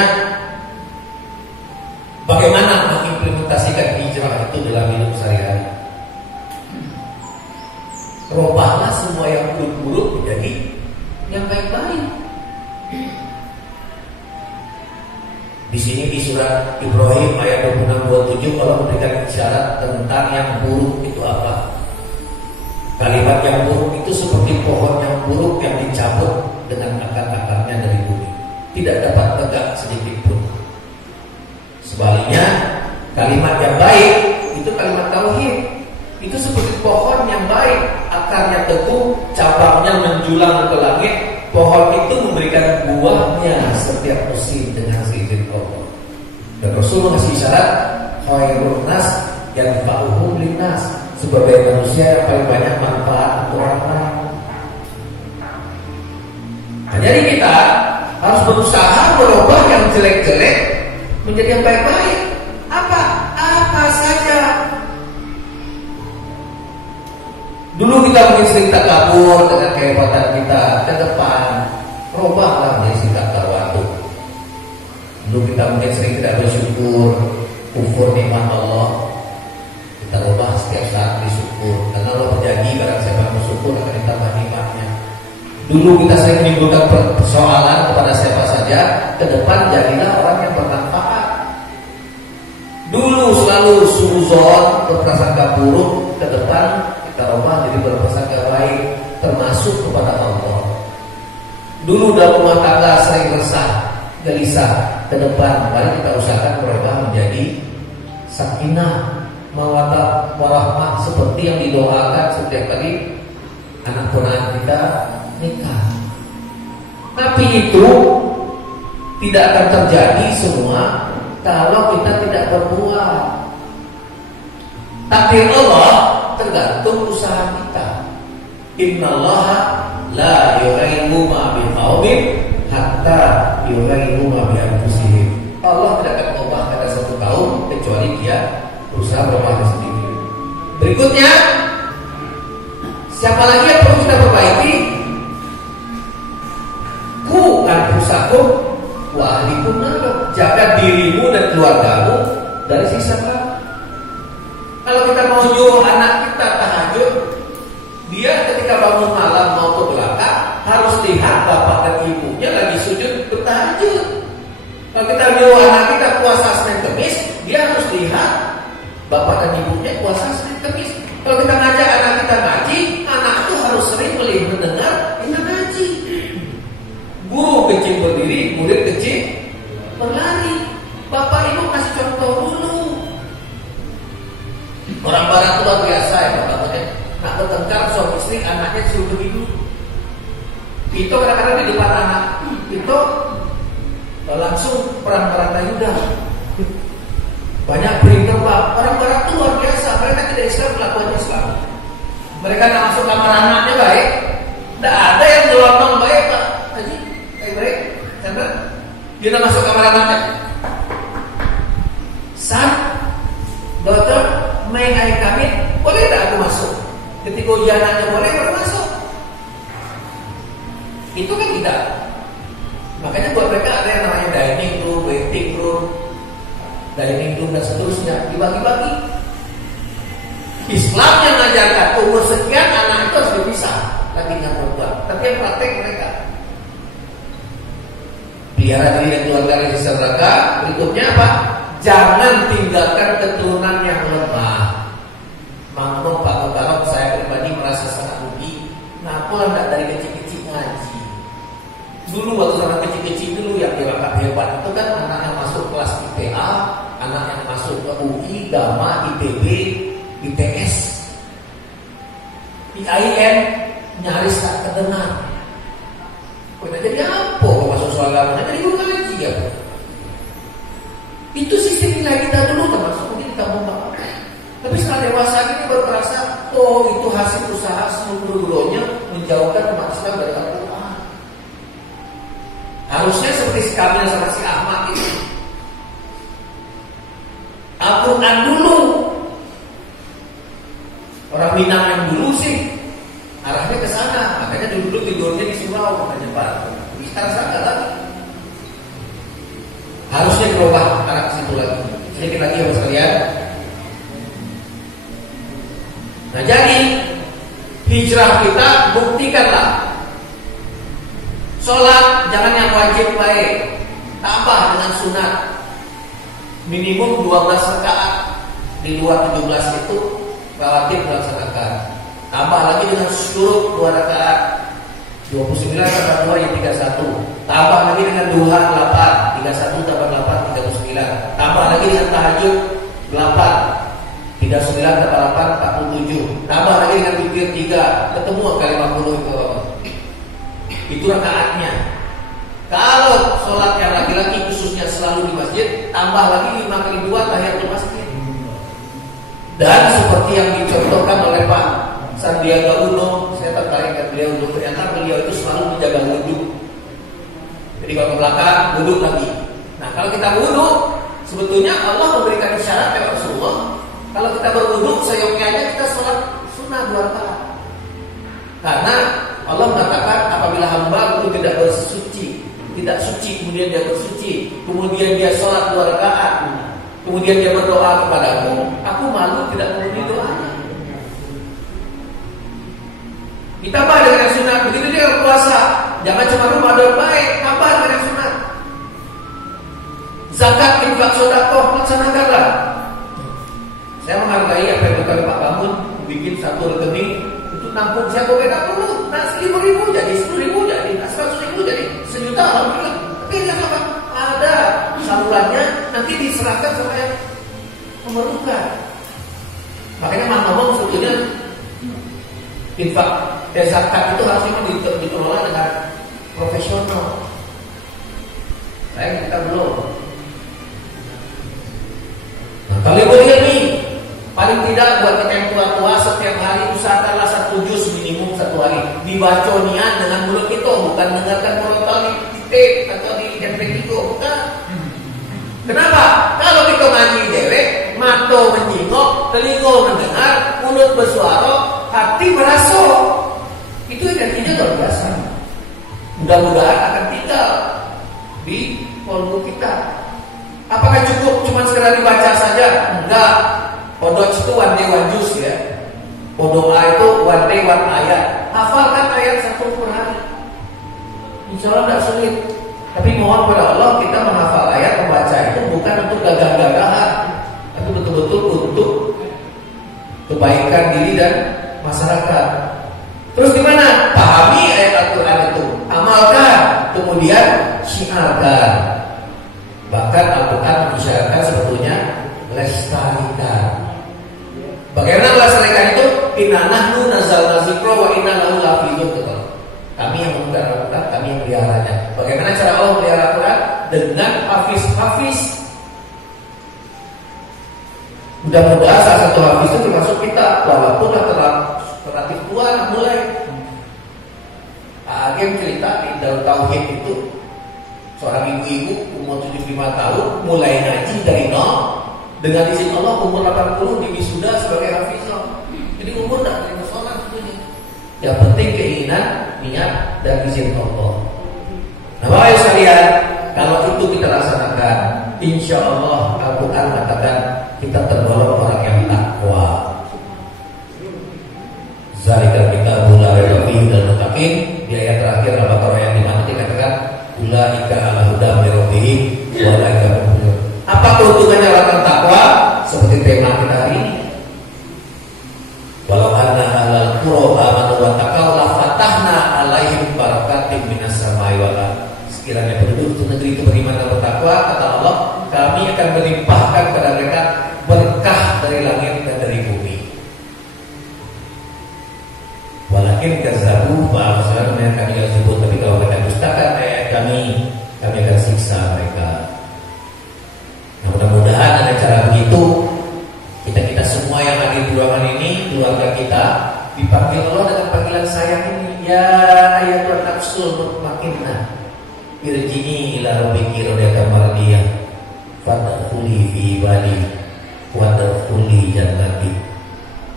bagaimana mengimplementasikan hijrah itu dalam hidup sehari-hari? Robahlah semua yang buruk-buruk menjadi yang baik-baik. Di sini di surat Ibrahim ayat 26-27 Allah memberikan isyarat tentang yang buruk itu apa. Kalimat yang buruk itu seperti pohon yang buruk yang dicabut dengan akar-akarnya dari bumi, tidak dapat tegak sedikit pun. Sebaliknya, kalimat yang baik itu kalimat tauhid. Itu seperti pohon yang baik, akarnya teguh, cabangnya menjulang ke langit. Pohon itu memberikan buahnya setiap musim dengan seizin Allah. Dan Rasul mengasih isyarat khairun nas yanfa'uhum linnas, sebagai manusia yang paling banyak manfaat untuk orang lain. Nah, jadi kita harus berusaha merubah yang jelek-jelek menjadi yang baik-baik. Apa saja. Dulu kita mungkin sering takabur dengan kehebatan kita. Ke depan robahlah menjadi sikap tawadu. Dulu kita mungkin sering tidak bersyukur, kufur nikmat Allah. Kita rubah setiap saat bersyukur. Karena Allah berjanji barang siapa bersyukur akan ditambah nikmatnya. Dulu kita sering menimbulkan persoalan kepada siapa saja, ke depan jadilah orang yang bermanfaat. Dulu selalu suzon, berprasangka buruk, ke depan kita ubah jadi berprasangka baik, termasuk kepada Allah. Dulu dalam rumah tangga sering resah, gelisah, ke depan mari kita usahakan berubah menjadi sakinah, mawaddah, warahmah seperti yang didoakan setiap kali anak ponakan kita nikah. Tapi itu tidak akan terjadi semua kalau kita tidak berbuat. Takdir Allah tergantung usaha kita. Innallaha la yughayyiru ma biqaumin hatta yughayyiru ma bi anfusihim. Allah tidak akan mengubah pada satu kaum kecuali dia berusaha berubah sendiri. Berikutnya, siapa lagi yang perlu kita perbaiki? Ku anfusakum wa ahlikum nar. Jaga dirimu dan keluargamu dari siksa neraka. Kalau kita mau nyuruh anak kita tahajud, dia ketika bangun malam mau ke belakang harus lihat bapak dan ibunya lagi sujud bertahajud. Kalau kita nyuruh anak kita puasa Senin Kemis, dia harus lihat bapak dan ibunya puasa Senin Kemis. Kalau kita ngajak anak kita ngaji, anak itu harus sering melihat mendengar kita ngaji. Guru kecil berdiri, murid kecil berlari. Bapak ibu kasih contoh dulu. Orang barat luar biasa ya bapaknya. Nak bertengkar suami istri, anaknya suruh begitu. Itu kadang-kadang di depan anak. Itu langsung perang Baratayuda. Banyak berikan pak. Orang barat itu luar biasa. Mereka tidak Islam melakukan Islam. Mereka nak masuk kamar anaknya baik. Tidak ada yang nyelonong baik pak. Haji, baik. Karena dia nak masuk kamar anaknya. Dokter, main air kami, boleh tak aku masuk? Ketika ujian anaknya boleh, baru masuk. Itu kan tidak. Makanya buat mereka ada yang namanya dining room, waiting room, dining room dan seterusnya, dibagi-bagi. Islam yang mengajarkan umur sekian anak itu harus dipisah lagi dengan perempuan. Tapi yang praktek mereka pelihara diri dan keluarga dari siksa neraka. Berikutnya apa? Jangan tinggalkan keturunan yang lemah. Makmum Pak Mubarok, saya pribadi merasa sangat rugi. Kenapa enggak dari kecil-kecil ngaji? Dulu waktu sama kecil-kecil dulu yang diangkat hebat itu kan anak yang masuk kelas IPA, anak yang masuk ke UI, Gama, IPB, ITS, IAIN, nyaris tak terdengar. Kok jadi apa masuk soal agama? Jadi guru ngaji ya. Itu sistem nilai kita dulu termasuk mungkin di kampung bapak. Tapi setelah dewasa ini baru terasa, oh itu hasil usaha seluruh gurunya menjauhkan umat Islam dari Al-Quran. Harusnya seperti si Kamil sama si Ahmad itu. Al-Quran dulu. Orang Minang yang dulu sih arahnya ke sana. Makanya dulu tidurnya di surau, makanya Pak. Sekarang sana lagi. Harusnya berubah arah ke situ lagi. Sedikit lagi ya sekalian. Nah jadi hijrah kita buktikanlah. Sholat jangan yang wajib baik, tambah dengan sunat. Minimum 12 rakaat. Di luar 17 itu rawatib melaksanakan. Tambah lagi dengan syuruk 2 rakaat. 29 tambah 2 yang 31. Tambah lagi dengan duha 8. 31 tambah 8 39. Tambah lagi dengan tahajud 8. 39 tambah 8 47. Tambah lagi dengan zikir 3. Ketemu kali 50 itu. Itu rakaatnya. Kalau sholat yang laki-laki khususnya selalu di masjid, tambah lagi 5 kali 2 tahiyatul masjid. Dan seperti yang dicontohkan oleh Pak Sandiaga Uno, saya tertarik dengan beliau dulu. Ternyata beliau itu selalu menjaga wudhu. Jadi kalau ke belakang, wudhu lagi. Nah kalau kita wudhu, sebetulnya Allah memberikan syarat ya Rasulullah. Kalau kita berwudhu, seyoknya aja kita sholat sunnah 2 rakaat. Karena Allah mengatakan apabila hamba itu tidak bersuci, tidak suci, kemudian dia bersuci, kemudian dia sholat 2 rakaat, kemudian dia berdoa kepadaku, aku malu tidak memenuhi doanya. Ditambah dengan yang sunat. Begitu dia puasa, jangan cuma Ramadan baik, tambah dengan yang sunat. Zakat, infak, sedekah, laksanakanlah. Saya menghargai apa yang dilakukan Pak Bangun, bikin satu rekening untuk nampung siapa beda dulu. Nah, 1.000 jadi 10.000 jadi 100.000 jadi 1 juta, alhamdulillah. Tapi enggak apa, ada salurannya, nanti diserahkan sama yang memerlukan. Makanya Mang ngomong sebetulnya infak zakat itu harusnya dikelola dengan profesional. Kita belum. Nah, kalau ibu lihat nih, paling tidak buat kita yang tua-tua setiap hari usahakanlah 1 juz minimum 1 hari. Dibaconian dengan mulut kita, bukan dengarkan protol di tape atau di MP3, bukan. Kenapa? Kalau kita ngaji dewek, mata menjingok, telinga mendengar, mulut bersuara, hati merasa. Itu energinya luar biasa. Mudah-mudahan akan tinggal di kolbu kita. Apakah cukup cuma sekedar dibaca saja? Enggak. Podok itu one day one juz ya. Podoa itu one day one ayat. Hafalkan ayat 1 per hari. Insya Allah tidak sulit. Tapi mohon kepada Allah kita menghafal ayat, membaca itu bukan untuk gagah-gagahan, tapi betul-betul untuk kebaikan diri dan masyarakat. Terus gimana? Pahami ayat Al-Quran itu, amalkan, kemudian syiarkan. Bahkan Al-Quran mengisyaratkan sebetulnya lestarikan. Bagaimana melestarikan itu? Inna nahnu nazzalna dzikra wa inna lahu lahafizun. Kami yang mengenal Al-Quran, kami yang meliharanya. Bagaimana cara Allah melihara Al-Quran? Dengan hafiz-hafiz. Mudah-mudahan salah satu hafiz itu termasuk kita, walaupun relatif tua anak mulai. Agem cerita di Darul Tauhid itu seorang ibu-ibu umur 75 tahun mulai ngaji dari nol. Dengan izin Allah umur 80 diwisuda sebagai hafizah. Jadi umur tidak ada masalah sebetulnya. Yang penting keinginan, niat, dan izin Allah. Nah, Bapak sekalian, kalau itu kita laksanakan, insya Allah Al-Quran katakan kita tergolong orang yang takwa. Zalikal kitabul la raiba fihi hudal muttaqin. Di ayat terakhir Al-Baqarah yang dimana dikatakan ulaika ala hudam min rabbihim wa ulaika hum muhtadun. Apa keuntungannya orang takwa? Seperti tema kita hari ini. Walau anna ahlal qura amanu wa taqaw la fatahna alaihim barakatim minas samai wal ardh. Sekiranya penduduk negeri itu beriman dan bertakwa, kata Allah, kami akan melimpahkan kepada mereka berkah dari langit dan dari bumi. Walakin kazzabu fa arsalna min kami yazibun. Tapi kalau mereka dustakan ayat kami akan siksa mereka. Nah, mudah-mudahan dengan cara begitu kita semua yang ada di ruangan ini, keluarga kita, dipanggil Allah dengan panggilan sayang ini. Ya ayatul nafsul mutmainnah, irji'i ila rabbiki radiyatan mardiyah, fadkhuli fi ibadi wadkhuli jannati.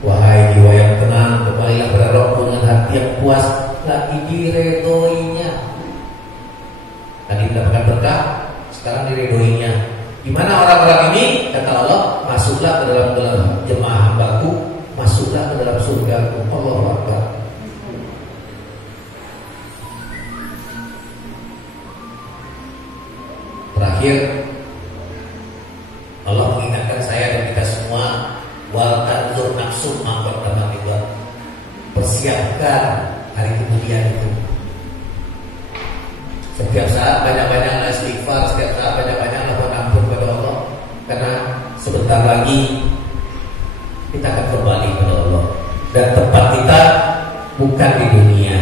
Wahai jiwa yang tenang, kembalilah kepada Rabbmu dengan hati yang puas, lagi diredoinya. Tadi mendapatkan berkah, sekarang diredoinya. Di mana orang-orang ini? Kata Allah, masuklah ke dalam jemaah hambaku, masuklah ke dalam surgaku. Allahu Akbar. Terakhir, Allah mengingatkan saya dan kita semua, wal tanzur nafsum ma qaddamat liwat. Persiapkan hari kemudian itu. Setiap saat banyak-banyak istighfar, setiap saat banyak-banyak mohon ampun kepada Allah, karena sebentar lagi kita akan kembali kepada Allah dan tempat kita bukan di dunia.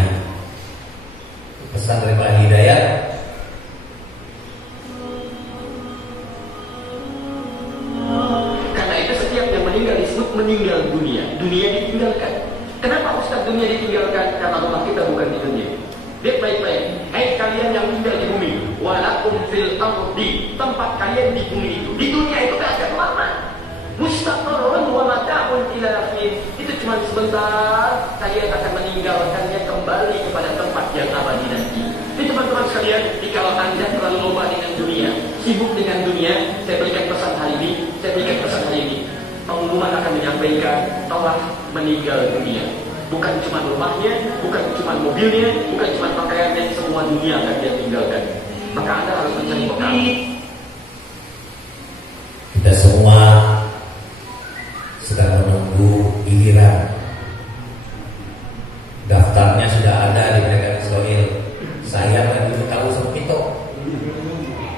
Pesan dari Pak Hidayat, karena itu setiap yang meninggal disebut meninggal dunia. Dunia ditinggalkan. Kenapa Ustaz dunia ditinggalkan? Karena rumah kita bukan di dunia. Lihat baik-baik. Hai kalian yang tinggal di bumi, walakum fil ardi, tempat kalian di bumi itu. Di dunia itu tak ada kemana. Mustaqarrun wa mata'un ila akhir. Itu cuma sebentar. Kalian akan meninggalkannya kembali kepada tempat yang abadi nanti. Jadi teman-teman sekalian, jika Anda terlalu lupa dengan dunia, sibuk dengan dunia, saya berikan pesan hari ini. Pengumuman akan menyampaikan telah meninggal dunia. Bukan cuma rumahnya, bukan cuma mobilnya, bukan cuma pakaiannya, semua dunia akan dia tinggalkan. Maka Anda harus mencari bekal. Kita semua sedang menunggu giliran. Daftarnya sudah ada di negara Israel. Saya lagi tahu sempito.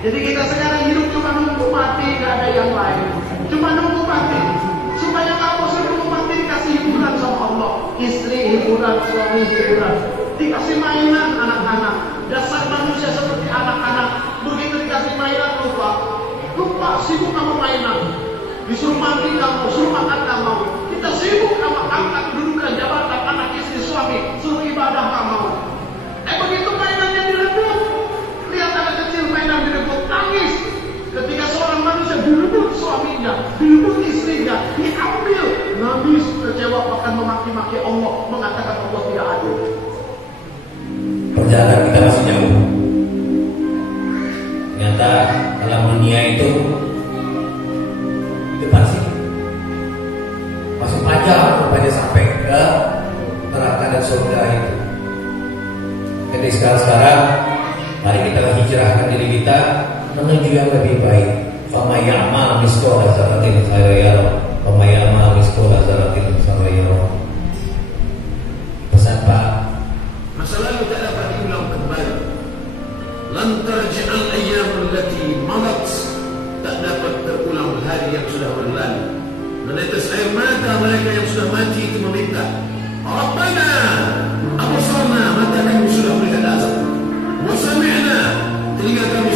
Jadi kita sekarang hidup cuma nunggu mati, gak ada yang lain. Cuma nunggu mati. Supaya kamu suruh mati kasih hiburan sama Allah. Istri hiburan, suami hiburan. Dikasih mainan anak-anak. Dasar manusia seperti anak-anak. Begitu dikasih mainan lupa. Lupa, sibuk sama mainan. Disuruh mandi kamu, suruh makan kamu. Kita sibuk sama angkat kedudukan jabatan anak istri suami. Suruh ibadah kamu. Begitu mainannya direbut. Lihat anak kecil mainan direbut, nangis. Ketika seorang manusia direbut suaminya, direbut istrinya, diambil, nangis, kecewa, bahkan memaki-maki Allah, mengatakan Allah tidak adil. Perjalanan kita masih jauh. Ternyata dalam dunia itu masih panjang rupanya sampai ke neraka dan surga itu. Jadi sekarang mari kita hijrahkan diri kita menuju yang lebih baik. Fama ya'mal misqala dzarratin khairan yarah, fama ya'mal misqala dzarratin syarran yarah. Pesan Pak, masa lalu tak dapat diulang kembali. Lan tarji'al ayyam allati madat, tak dapat terulang hari yang sudah berlalu. Menetes air mata mereka yang sudah mati itu meminta, Rabbana absarna, mata kami sudah melihat azab, wa sami'na, telinga kami